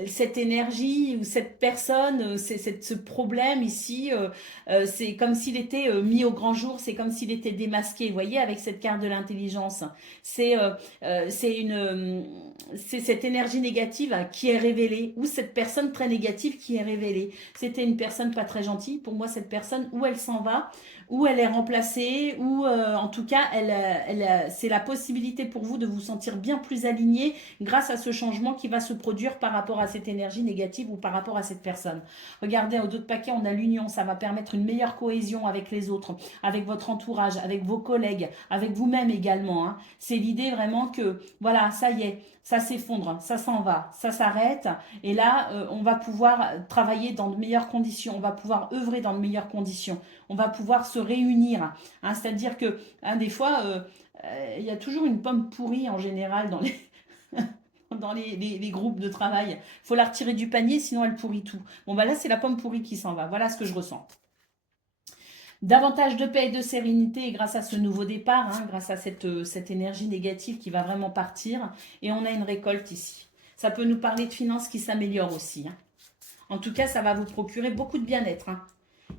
cette énergie ou cette personne, ce problème ici, c'est comme s'il était mis au grand jour, c'est comme s'il était démasqué. Vous voyez, avec cette carte de l'intelligence, c'est c'est cette énergie négative qui est révélée, ou cette personne très négative qui est révélée. C'était une personne pas très gentille. Pour moi, cette personne, où elle s'en va, où elle est remplacée, ou en tout cas, c'est la possibilité pour vous de vous sentir bien plus aligné grâce à ce changement qui va se produire par rapport à cette énergie négative ou par rapport à cette personne. Regardez, au dos de paquet, on a l'union. Ça va permettre une meilleure cohésion avec les autres, avec votre entourage, avec vos collègues, avec vous-même également, hein. C'est l'idée vraiment que, voilà, ça y est, ça s'effondre, ça s'en va, ça s'arrête. Et là, on va pouvoir travailler dans de meilleures conditions, on va pouvoir œuvrer dans de meilleures conditions, on va pouvoir se réunir, hein. C'est-à-dire que, hein, des fois, il y a toujours une pomme pourrie en général dans les, dans les groupes de travail. Il faut la retirer du panier, sinon elle pourrit tout. Bon, bah là, c'est la pomme pourrie qui s'en va. Voilà ce que je ressens. Davantage de paix et de sérénité grâce à ce nouveau départ, hein, grâce à cette énergie négative qui va vraiment partir. Et on a une récolte ici. Ça peut nous parler de finances qui s'améliorent aussi, hein. En tout cas, ça va vous procurer beaucoup de bien-être, hein.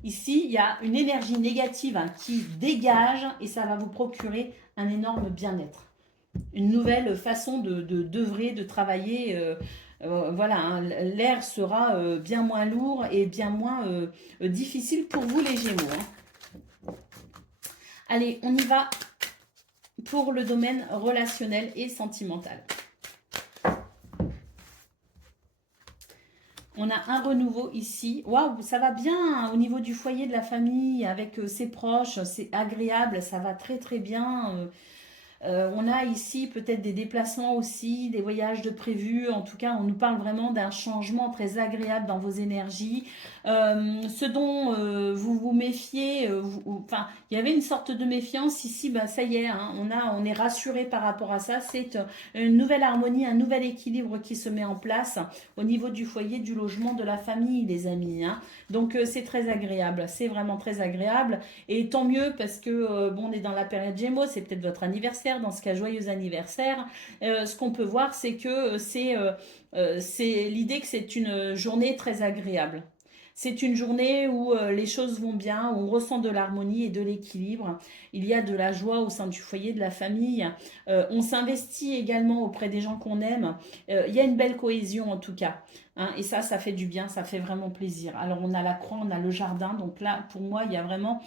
Ici, il y a une énergie négative, hein, qui dégage et ça va vous procurer un énorme bien-être. Une nouvelle façon d'œuvrer, de travailler. Voilà, hein, l'air sera bien moins lourd et bien moins difficile pour vous les Gémeaux, hein. Allez, on y va pour le domaine relationnel et sentimental. On a un renouveau ici. Waouh, ça va bien, hein, au niveau du foyer de la famille, avec ses proches, c'est agréable, ça va très très bien. On a ici peut-être des déplacements aussi, des voyages de prévus. En tout cas, on nous parle vraiment d'un changement très agréable dans vos énergies. Ce dont vous vous méfiez, enfin, il y avait une sorte de méfiance ici. Bah, ça y est, hein, on est rassuré par rapport à ça. C'est une nouvelle harmonie, un nouvel équilibre qui se met en place au niveau du foyer, du logement, de la famille, les amis, hein. Donc, c'est très agréable. C'est vraiment très agréable. Et tant mieux parce que bon, on est dans la période Gémeaux, c'est peut-être votre anniversaire. Dans ce cas, joyeux anniversaire. Ce qu'on peut voir, c'est que c'est l'idée que c'est une journée très agréable. C'est une journée où les choses vont bien, où on ressent de l'harmonie et de l'équilibre. Il y a de la joie au sein du foyer, de la famille. On s'investit également auprès des gens qu'on aime. Il y a une belle cohésion en tout cas, hein, et ça fait du bien, ça fait vraiment plaisir. Alors on a la croix, on a le jardin. Donc là, pour moi, il y a vraiment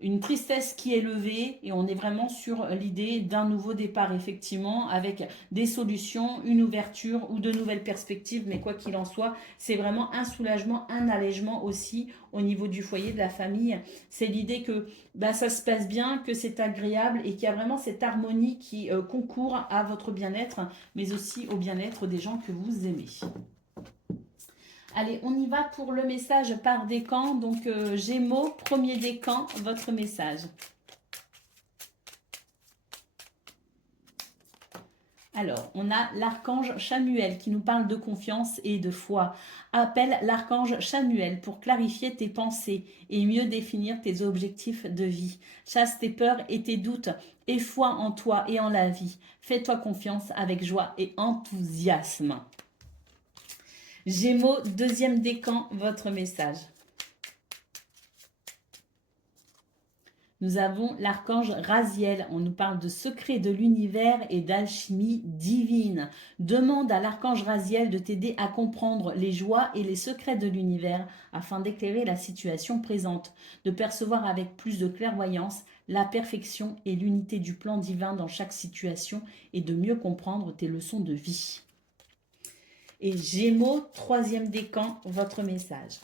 une tristesse qui est levée et on est vraiment sur l'idée d'un nouveau départ, effectivement, avec des solutions, une ouverture ou de nouvelles perspectives. Mais quoi qu'il en soit, c'est vraiment un soulagement, un allègement aussi au niveau du foyer, de la famille. C'est l'idée que bah, ça se passe bien, que c'est agréable et qu'il y a vraiment cette harmonie qui concourt à votre bien-être, mais aussi au bien-être des gens que vous aimez. Allez, on y va pour le message par décan. Donc, Gémeaux, premier décan, votre message. Alors, on a l'archange Chamuel qui nous parle de confiance et de foi. Appelle l'archange Chamuel pour clarifier tes pensées et mieux définir tes objectifs de vie. Chasse tes peurs et tes doutes et foi en toi et en la vie. Fais-toi confiance avec joie et enthousiasme. Gémeaux, deuxième décan, votre message. Nous avons l'archange Raziel. On nous parle de secrets de l'univers et d'alchimie divine. Demande à l'archange Raziel de t'aider à comprendre les joies et les secrets de l'univers afin d'éclairer la situation présente, de percevoir avec plus de clairvoyance la perfection et l'unité du plan divin dans chaque situation et de mieux comprendre tes leçons de vie. Et Gémeaux, troisième décan, votre message.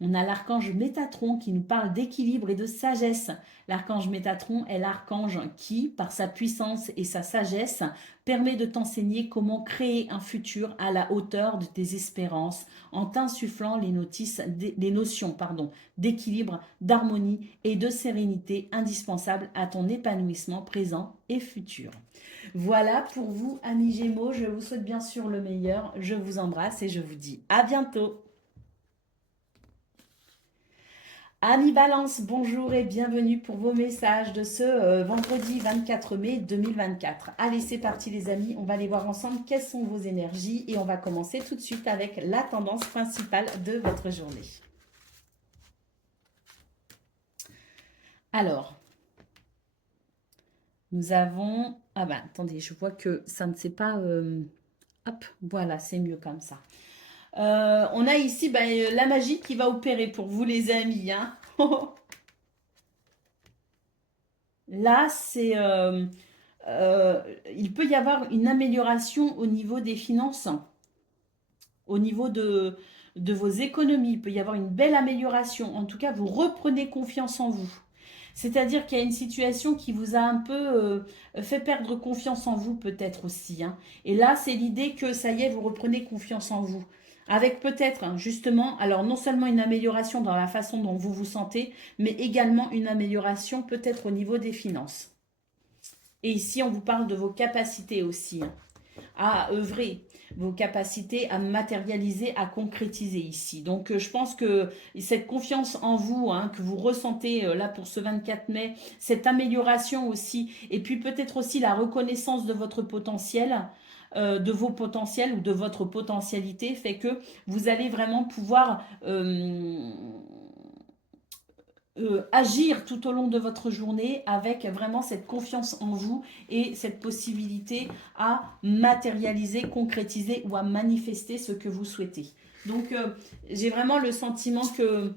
On a l'archange Métatron qui nous parle d'équilibre et de sagesse. L'archange Métatron est l'archange qui, par sa puissance et sa sagesse, permet de t'enseigner comment créer un futur à la hauteur de tes espérances en t'insufflant les notions d'équilibre, d'harmonie et de sérénité indispensables à ton épanouissement présent et futur. Voilà pour vous, amis Gémeaux. Je vous souhaite bien sûr le meilleur. Je vous embrasse et je vous dis à bientôt. Amis Balance, bonjour et bienvenue pour vos messages de ce vendredi 24 mai 2024. Allez, c'est parti les amis, on va aller voir ensemble quelles sont vos énergies et on va commencer tout de suite avec la tendance principale de votre journée. Alors, nous avons... Ah ben, attendez, je vois que ça ne s'est pas... Hop, voilà, c'est mieux comme ça. On a ici la magie qui va opérer pour vous les amis. Hein. Là, c'est... il peut y avoir une amélioration au niveau des finances, au niveau de vos économies. Il peut y avoir une belle amélioration. En tout cas, vous reprenez confiance en vous. C'est-à-dire qu'il y a une situation qui vous a un peu fait perdre confiance en vous peut-être aussi. Hein. Et là, c'est l'idée que ça y est, vous reprenez confiance en vous. Avec peut-être justement, alors non seulement une amélioration dans la façon dont vous vous sentez, mais également une amélioration peut-être au niveau des finances. Et ici, on vous parle de vos capacités aussi hein, à œuvrer, vos capacités à matérialiser, à concrétiser ici. Donc, je pense que cette confiance en vous hein, que vous ressentez là pour ce 24 mai, cette amélioration aussi, et puis peut-être aussi la reconnaissance de votre potentiel, de vos potentiels ou de votre potentialité fait que vous allez vraiment pouvoir agir tout au long de votre journée avec vraiment cette confiance en vous et cette possibilité à matérialiser, concrétiser ou à manifester ce que vous souhaitez. Donc j'ai vraiment le sentiment que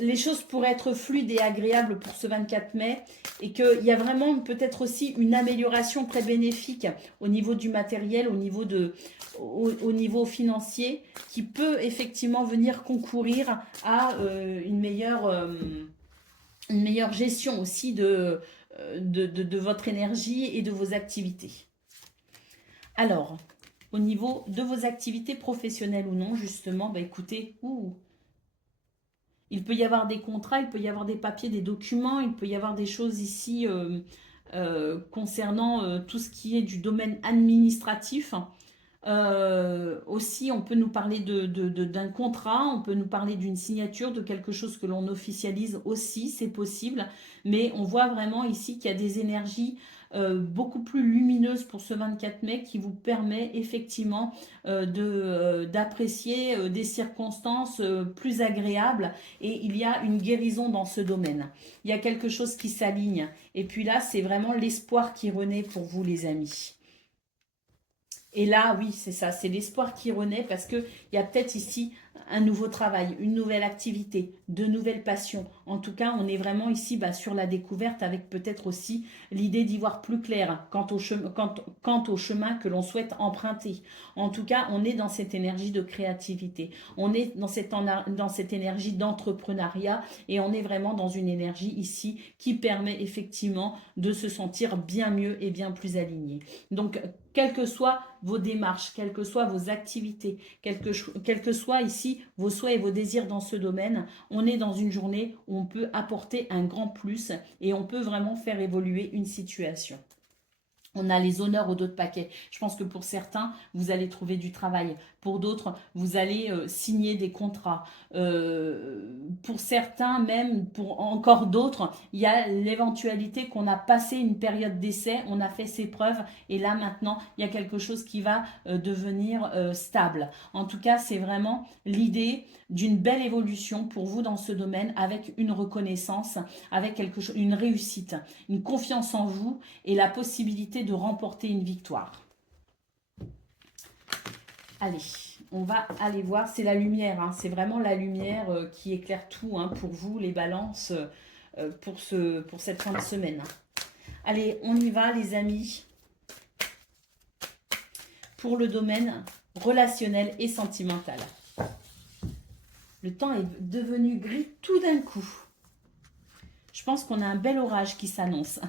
les choses pourraient être fluides et agréables pour ce 24 mai et qu'il y a vraiment peut-être aussi une amélioration très bénéfique au niveau du matériel, au niveau financier qui peut effectivement venir concourir à une meilleure gestion aussi de votre énergie et de vos activités. Alors, au niveau de vos activités professionnelles ou non, justement, écoutez, il peut y avoir des contrats, il peut y avoir des papiers, des documents, il peut y avoir des choses ici concernant tout ce qui est du domaine administratif. Aussi, on peut nous parler d'un contrat, on peut nous parler d'une signature, de quelque chose que l'on officialise aussi, c'est possible. Mais on voit vraiment ici qu'il y a des énergies beaucoup plus lumineuses pour ce 24 mai qui vous permet effectivement d'apprécier des circonstances plus agréables et il y a une guérison dans ce domaine. Il y a quelque chose qui s'aligne et puis là, c'est vraiment l'espoir qui renaît pour vous les amis. Et là, oui, c'est ça, c'est l'espoir qui renaît parce qu'il y a peut-être ici un nouveau travail, une nouvelle activité, de nouvelles passions. En tout cas, on est vraiment ici sur la découverte avec peut-être aussi l'idée d'y voir plus clair quant au chemin que l'on souhaite emprunter. En tout cas, on est dans cette énergie de créativité, on est dans cette énergie d'entrepreneuriat et on est vraiment dans une énergie ici qui permet effectivement de se sentir bien mieux et bien plus aligné. Donc, quelles que soient vos démarches, quelles que soient vos activités, quels que soient ici vos souhaits et vos désirs dans ce domaine, on est dans une journée où on peut apporter un grand plus et on peut vraiment faire évoluer une situation. On a les honneurs aux d'autres paquets. Je pense que pour certains, vous allez trouver du travail. Pour d'autres, vous allez signer des contrats. Pour certains, même pour encore d'autres, il y a l'éventualité qu'on a passé une période d'essai, on a fait ses preuves et là maintenant, il y a quelque chose qui va devenir stable. En tout cas, c'est vraiment l'idée d'une belle évolution pour vous dans ce domaine avec une reconnaissance, avec quelque chose, une réussite, une confiance en vous et la possibilité de remporter une victoire. Allez, on va aller voir, c'est la lumière, hein, c'est vraiment la lumière qui éclaire tout hein, pour vous, les balances, pour cette fin de semaine. Allez, on y va les amis, pour le domaine relationnel et sentimental. Le temps est devenu gris tout d'un coup. Je pense qu'on a un bel orage qui s'annonce.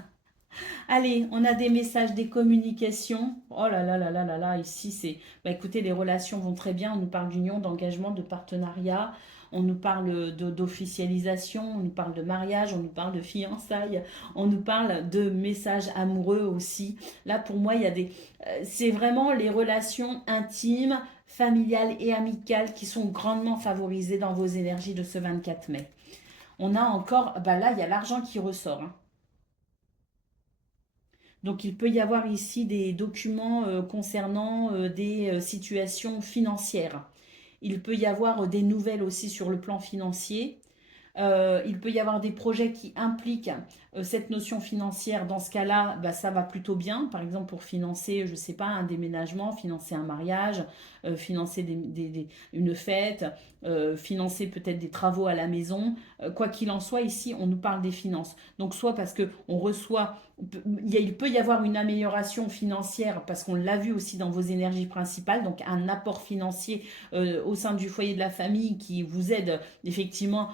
Allez, on a des messages, des communications. Oh là là là là là là, ici c'est... Bah écoutez, les relations vont très bien. On nous parle d'union, d'engagement, de partenariat. On nous parle d'officialisation, on nous parle de mariage, on nous parle de fiançailles, on nous parle de messages amoureux aussi. Là, pour moi, il y a des... c'est vraiment les relations intimes, familiales et amicales qui sont grandement favorisées dans vos énergies de ce 24 mai. On a encore... Bah là, il y a l'argent qui ressort, hein. Donc, il peut y avoir ici des documents concernant des situations financières. Il peut y avoir des nouvelles aussi sur le plan financier. Il peut y avoir des projets qui impliquent cette notion financière. Dans ce cas-là, bah, ça va plutôt bien. Par exemple, pour financer, je ne sais pas, un déménagement, financer un mariage, financer une fête, financer peut-être des travaux à la maison. Quoi qu'il en soit, ici, on nous parle des finances. Donc, soit parce qu'on reçoit, il peut y avoir une amélioration financière parce qu'on l'a vu aussi dans vos énergies principales, donc un apport financier au sein du foyer de la famille qui vous aide effectivement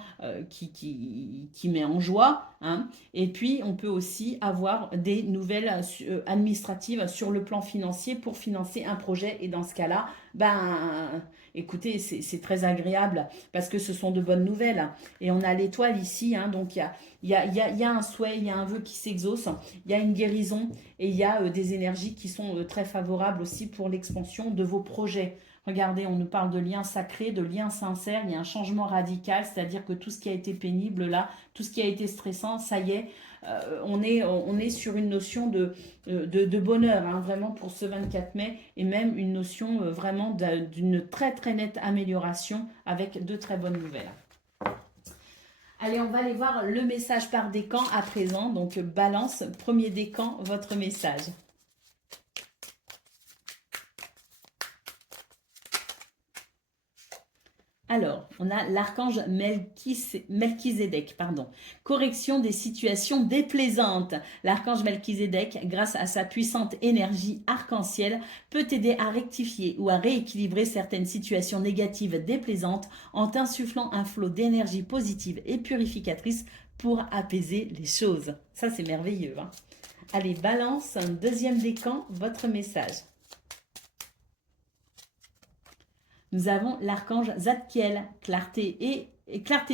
qui met en joie. Hein. Et puis, on peut aussi avoir des nouvelles administratives sur le plan financier pour financer un projet. Et dans ce cas-là, ben, écoutez, c'est très agréable parce que ce sont de bonnes nouvelles. Et on a l'étoile ici, hein, donc il y a un souhait, il y a un vœu qui s'exauce, il y a une guérison et il y a des énergies qui sont très favorables aussi pour l'expansion de vos projets. Regardez, on nous parle de liens sacrés, de liens sincères, il y a un changement radical, c'est-à-dire que tout ce qui a été pénible là, tout ce qui a été stressant, ça y est, on est sur une notion de bonheur, hein, vraiment pour ce 24 mai, et même une notion vraiment d'une très très nette amélioration avec de très bonnes nouvelles. Allez, on va aller voir le message par décan à présent, donc balance, premier décan, votre message. Alors, on a l'archange Melchizedek, pardon. Correction des situations déplaisantes. L'archange Melchizedek, grâce à sa puissante énergie arc-en-ciel, peut t'aider à rectifier ou à rééquilibrer certaines situations négatives déplaisantes en t'insufflant un flot d'énergie positive et purificatrice pour apaiser les choses. Ça, c'est merveilleux. Hein. Allez, balance, deuxième décan, votre message. Nous avons l'archange Zadkiel, clarté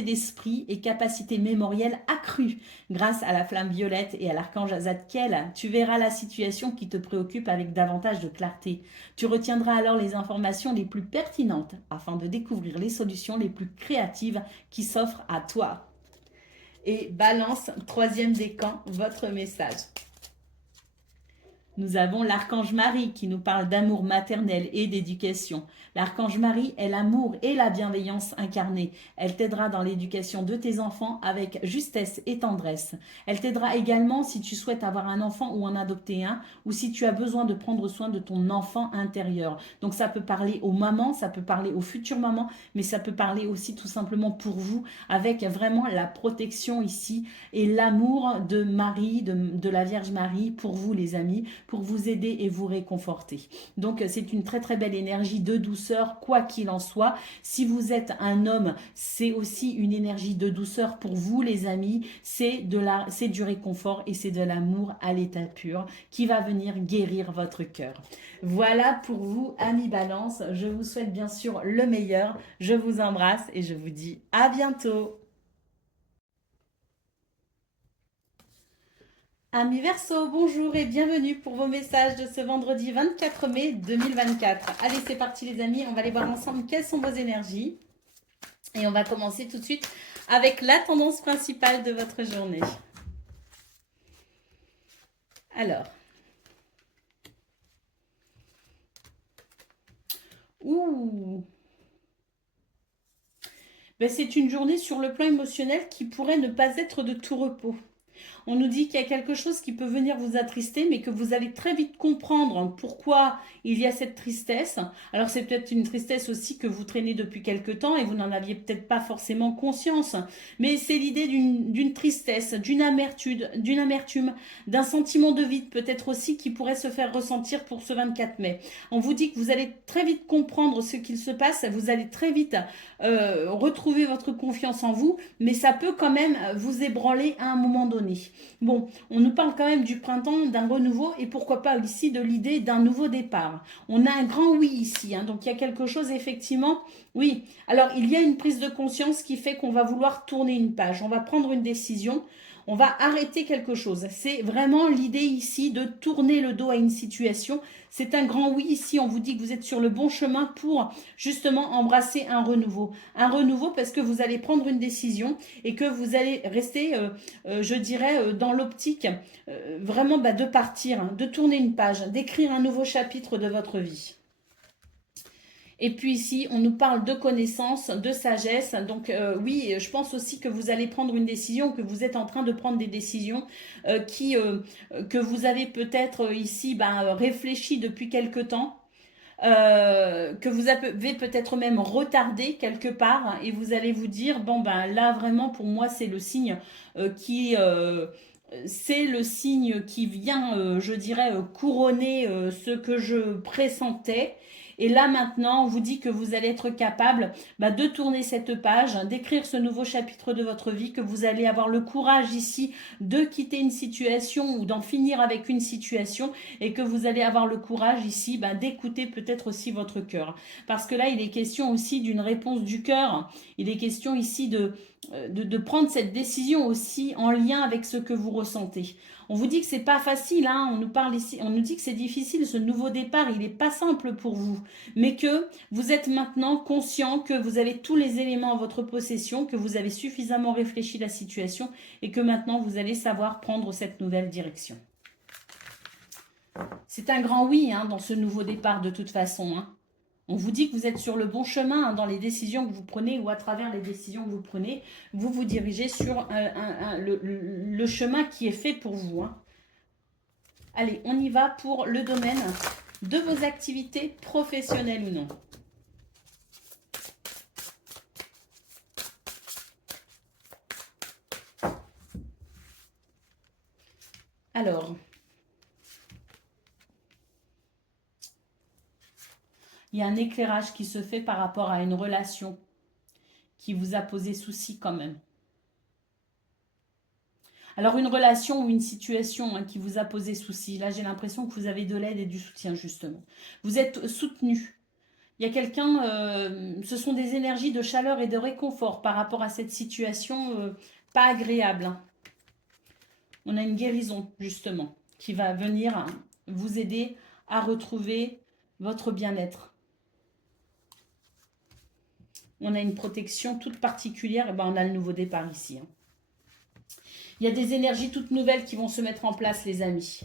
d'esprit et capacité mémorielle accrue. Grâce à la flamme violette et à l'archange Zadkiel, tu verras la situation qui te préoccupe avec davantage de clarté. Tu retiendras alors les informations les plus pertinentes afin de découvrir les solutions les plus créatives qui s'offrent à toi. Et balance, troisième décan, votre message. Nous avons l'archange Marie qui nous parle d'amour maternel et d'éducation. L'archange Marie est l'amour et la bienveillance incarnée. Elle t'aidera dans l'éducation de tes enfants avec justesse et tendresse. Elle t'aidera également si tu souhaites avoir un enfant ou en adopter un, ou si tu as besoin de prendre soin de ton enfant intérieur. Donc ça peut parler aux mamans, ça peut parler aux futures mamans, mais ça peut parler aussi tout simplement pour vous, avec vraiment la protection ici et l'amour de Marie, de la Vierge Marie pour vous les amis, pour vous aider et vous réconforter. Donc c'est une très très belle énergie de douceur, quoi qu'il en soit. Si vous êtes un homme, c'est aussi une énergie de douceur pour vous les amis. C'est du réconfort et c'est de l'amour à l'état pur qui va venir guérir votre cœur. Voilà pour vous, amis Balance. Je vous souhaite bien sûr le meilleur. Je vous embrasse et je vous dis à bientôt. Amis Verseau, bonjour et bienvenue pour vos messages de ce vendredi 24 mai 2024. Allez, c'est parti les amis, on va aller voir ensemble quelles sont vos énergies. Et on va commencer tout de suite avec la tendance principale de votre journée. Alors. Ouh. Ben, c'est une journée sur le plan émotionnel qui pourrait ne pas être de tout repos. On nous dit qu'il y a quelque chose qui peut venir vous attrister, mais que vous allez très vite comprendre pourquoi il y a cette tristesse. Alors c'est peut-être une tristesse aussi que vous traînez depuis quelque temps et vous n'en aviez peut-être pas forcément conscience. Mais c'est l'idée d'une tristesse, d'une amertume, d'un sentiment de vide peut-être aussi qui pourrait se faire ressentir pour ce 24 mai. On vous dit que vous allez très vite comprendre ce qu'il se passe, vous allez très vite retrouver votre confiance en vous, mais ça peut quand même vous ébranler à un moment donné. Bon, on nous parle quand même du printemps, d'un renouveau et pourquoi pas ici de l'idée d'un nouveau départ. On a un grand oui ici, hein, donc il y a quelque chose effectivement, oui. Alors il y a une prise de conscience qui fait qu'on va vouloir tourner une page, on va prendre une décision, on va arrêter quelque chose. C'est vraiment l'idée ici de tourner le dos à une situation. C'est un grand oui ici, on vous dit que vous êtes sur le bon chemin pour justement embrasser un renouveau. Un renouveau parce que vous allez prendre une décision et que vous allez rester, je dirais, dans l'optique vraiment de partir, hein, de tourner une page, d'écrire un nouveau chapitre de votre vie. Et puis ici, on nous parle de connaissance, de sagesse. Donc oui, je pense aussi que vous allez prendre une décision, que vous êtes en train de prendre des décisions que vous avez peut-être ici réfléchi depuis quelque temps. Que vous avez peut-être même retardé quelque part et vous allez vous dire, bon ben là vraiment pour moi c'est le signe c'est le signe qui vient, je dirais, couronner ce que je pressentais. Et là maintenant, on vous dit que vous allez être capable de tourner cette page, d'écrire ce nouveau chapitre de votre vie, que vous allez avoir le courage ici de quitter une situation ou d'en finir avec une situation et que vous allez avoir le courage ici d'écouter peut-être aussi votre cœur. Parce que là, il est question aussi d'une réponse du cœur. Il est question ici de prendre cette décision aussi en lien avec ce que vous ressentez. On vous dit que c'est pas facile, hein. On nous parle ici, on nous dit que c'est difficile, ce nouveau départ, il n'est pas simple pour vous, mais que vous êtes maintenant conscient que vous avez tous les éléments en votre possession, que vous avez suffisamment réfléchi la situation et que maintenant vous allez savoir prendre cette nouvelle direction. C'est un grand oui hein, dans ce nouveau départ de toute façon, hein. On vous dit que vous êtes sur le bon chemin hein, dans les décisions que vous prenez ou à travers les décisions que vous prenez. Vous vous dirigez sur le chemin qui est fait pour vous. Hein. Allez, on y va pour le domaine de vos activités professionnelles ou non. Alors... il y a un éclairage qui se fait par rapport à une relation qui vous a posé souci quand même. Alors une relation ou une situation hein, qui vous a posé souci, là j'ai l'impression que vous avez de l'aide et du soutien justement. Vous êtes soutenu. Il y a quelqu'un, ce sont des énergies de chaleur et de réconfort par rapport à cette situation pas agréable. Hein. On a une guérison justement qui va venir hein, vous aider à retrouver votre bien-être. On a une protection toute particulière, et on a le nouveau départ ici. Hein. Il y a des énergies toutes nouvelles qui vont se mettre en place, les amis.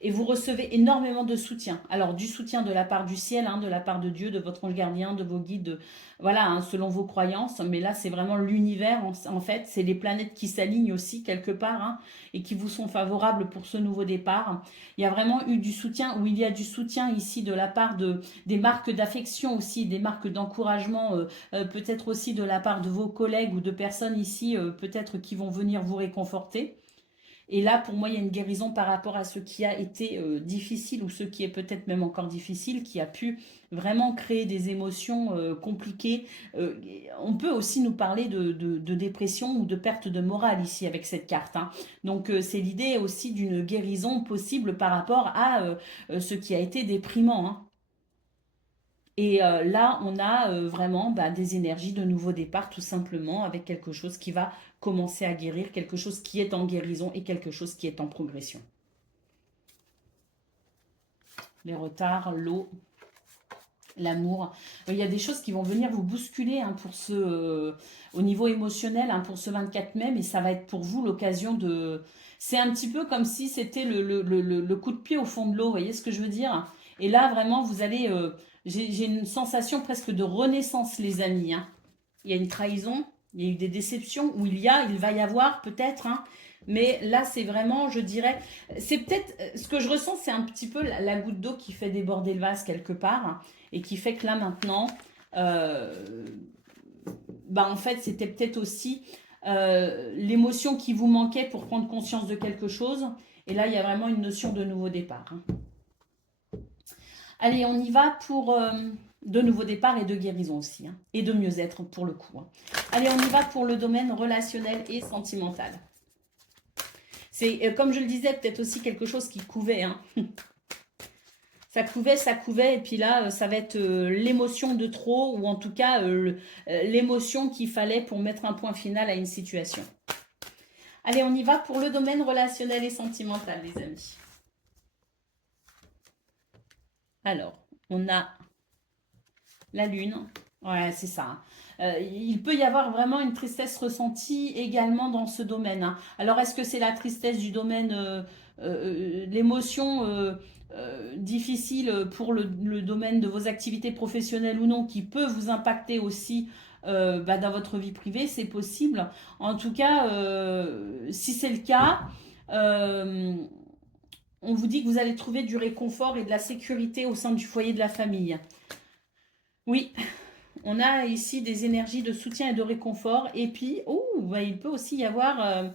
Et vous recevez énormément de soutien. Alors, du soutien de la part du ciel, hein, de la part de Dieu, de votre ange gardien, de vos guides, voilà, hein, selon vos croyances. Mais là, c'est vraiment l'univers, en fait. C'est les planètes qui s'alignent aussi, quelque part, hein, et qui vous sont favorables pour ce nouveau départ. Il y a vraiment eu du soutien, ou il y a du soutien ici de la part des marques d'affection aussi, des marques d'encouragement, peut-être aussi de la part de vos collègues ou de personnes ici, peut-être qui vont venir vous réconforter. Et là, pour moi, il y a une guérison par rapport à ce qui a été difficile ou ce qui est peut-être même encore difficile, qui a pu vraiment créer des émotions compliquées. On peut aussi nous parler de dépression ou de perte de morale ici avec cette carte. Hein. Donc, c'est l'idée aussi d'une guérison possible par rapport à ce qui a été déprimant. Hein. Et là, on a vraiment des énergies de nouveau départ, tout simplement, avec quelque chose qui va commencer à guérir, quelque chose qui est en guérison et quelque chose qui est en progression. Les retards, l'eau, l'amour. Il y a des choses qui vont venir vous bousculer au niveau émotionnel pour ce 24 mai, mais ça va être pour vous l'occasion de... C'est un petit peu comme si c'était le coup de pied au fond de l'eau, vous voyez ce que je veux dire? Et là, vraiment, vous allez... j'ai une sensation presque de renaissance, les amis. Hein. Il y a une trahison, il y a eu des déceptions, où il va y avoir peut-être... Hein, mais là, c'est vraiment, je dirais, c'est peut-être, ce que je ressens, c'est un petit peu la goutte d'eau qui fait déborder le vase quelque part et qui fait que là maintenant, en fait, c'était peut-être aussi l'émotion qui vous manquait pour prendre conscience de quelque chose. Et là, il y a vraiment une notion de nouveau départ. Hein. Allez, on y va pour de nouveau départ et de guérison aussi. Hein, et de mieux-être pour le coup. Hein. Allez, on y va pour le domaine relationnel et sentimental. C'est, comme je le disais, peut-être aussi quelque chose qui couvait. Hein. Ça couvait, et puis là, ça va être l'émotion de trop, ou en tout cas, l'émotion qu'il fallait pour mettre un point final à une situation. Allez, on y va pour le domaine relationnel et sentimental, les amis. Alors, on a la lune. Ouais, c'est ça. Il peut y avoir vraiment une tristesse ressentie également dans ce domaine. Hein. Alors, est-ce que c'est la tristesse du domaine, l'émotion difficile pour le domaine de vos activités professionnelles ou non, qui peut vous impacter aussi dans votre vie privée? C'est possible. En tout cas, si c'est le cas, on vous dit que vous allez trouver du réconfort et de la sécurité au sein du foyer de la famille. Oui, on a ici des énergies de soutien et de réconfort. Et puis, il peut aussi y avoir,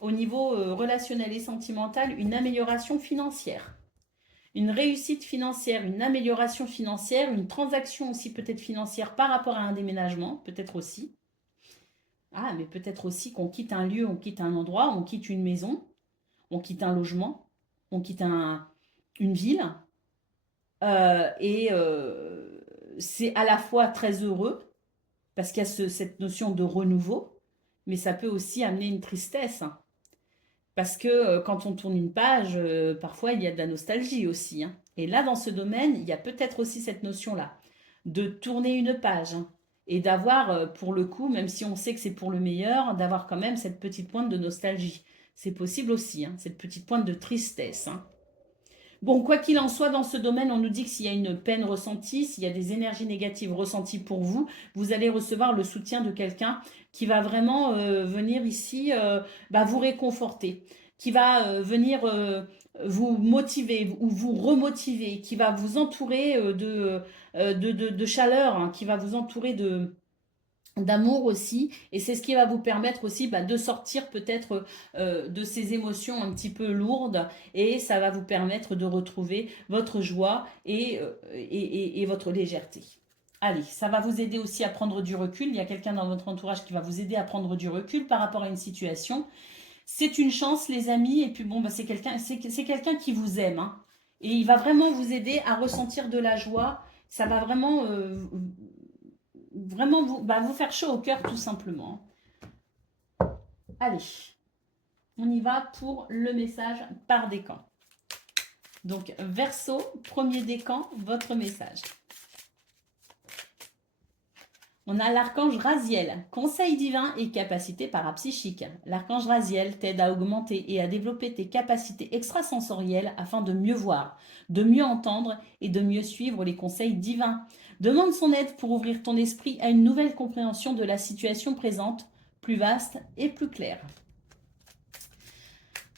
au niveau relationnel et sentimental, une amélioration financière. Une réussite financière, une amélioration financière, une transaction aussi peut-être financière par rapport à un déménagement, peut-être aussi. Ah, mais peut-être aussi qu'on quitte un lieu, on quitte un endroit, on quitte une maison, on quitte un logement, on quitte une ville. Et c'est à la fois très heureux, parce qu'il y a cette notion de renouveau, mais ça peut aussi amener une tristesse. Hein. Parce que quand on tourne une page, parfois il y a de la nostalgie aussi. Hein. Et là, dans ce domaine, il y a peut-être aussi cette notion-là, de tourner une page. Hein, et d'avoir, pour le coup, même si on sait que c'est pour le meilleur, d'avoir quand même cette petite pointe de nostalgie. C'est possible aussi, hein, cette petite pointe de tristesse. Hein. Bon, quoi qu'il en soit, dans ce domaine, on nous dit que s'il y a une peine ressentie, s'il y a des énergies négatives ressenties pour vous, vous allez recevoir le soutien de quelqu'un qui va vraiment venir ici vous réconforter, qui va venir vous motiver ou vous remotiver, qui va vous entourer de chaleur, hein, qui va vous entourer d'amour aussi, et c'est ce qui va vous permettre aussi de sortir peut-être de ces émotions un petit peu lourdes, et ça va vous permettre de retrouver votre joie et votre légèreté. Allez, ça va vous aider aussi à prendre du recul. Il y a quelqu'un dans votre entourage qui va vous aider à prendre du recul par rapport à une situation. C'est une chance, les amis, et puis c'est quelqu'un qui vous aime, hein, et il va vraiment vous aider à ressentir de la joie. Ça va vraiment vous faire chaud au cœur tout simplement. Allez, on y va pour le message par décan. Donc Verseau, premier décan, votre message. On a l'archange Raziel, conseil divin et capacité parapsychique. L'archange Raziel t'aide à augmenter et à développer tes capacités extrasensorielles afin de mieux voir, de mieux entendre et de mieux suivre les conseils divins. Demande son aide pour ouvrir ton esprit à une nouvelle compréhension de la situation présente, plus vaste et plus claire.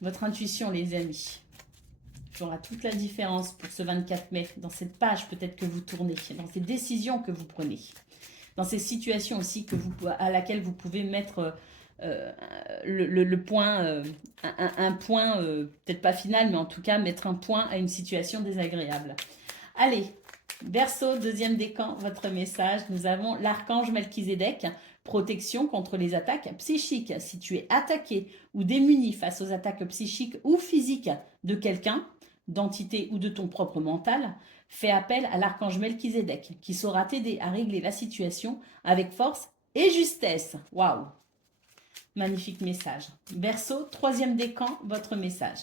Votre intuition, les amis, fera toute la différence pour ce 24 mai, dans cette page peut-être que vous tournez, dans ces décisions que vous prenez. Dans ces situations aussi à laquelle vous pouvez mettre le point, un point, peut-être pas final, mais en tout cas mettre un point à une situation désagréable. Allez, Verseau, deuxième décan, votre message. Nous avons l'archange Melchizedek, protection contre les attaques psychiques. Si tu es attaqué ou démuni face aux attaques psychiques ou physiques de quelqu'un, d'entité ou de ton propre mental, Fais appel à l'archange Melchizedek qui saura t'aider à régler la situation avec force et justesse. Waouh! Magnifique message. Verseau, troisième décan, votre message.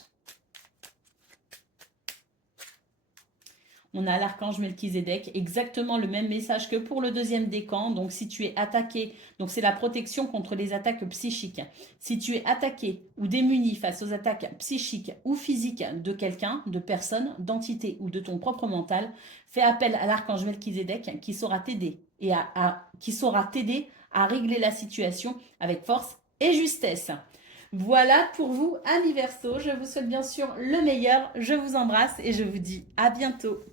On a l'archange Melchizedek, exactement le même message que pour le deuxième décan. Donc, si tu es attaqué, donc c'est la protection contre les attaques psychiques. Si tu es attaqué ou démuni face aux attaques psychiques ou physiques de quelqu'un, de personne, d'entité ou de ton propre mental, fais appel à l'archange Melchizedek qui saura t'aider et qui saura t'aider à régler la situation avec force et justesse. Voilà pour vous, amis Verseaux. Je vous souhaite bien sûr le meilleur. Je vous embrasse et je vous dis à bientôt.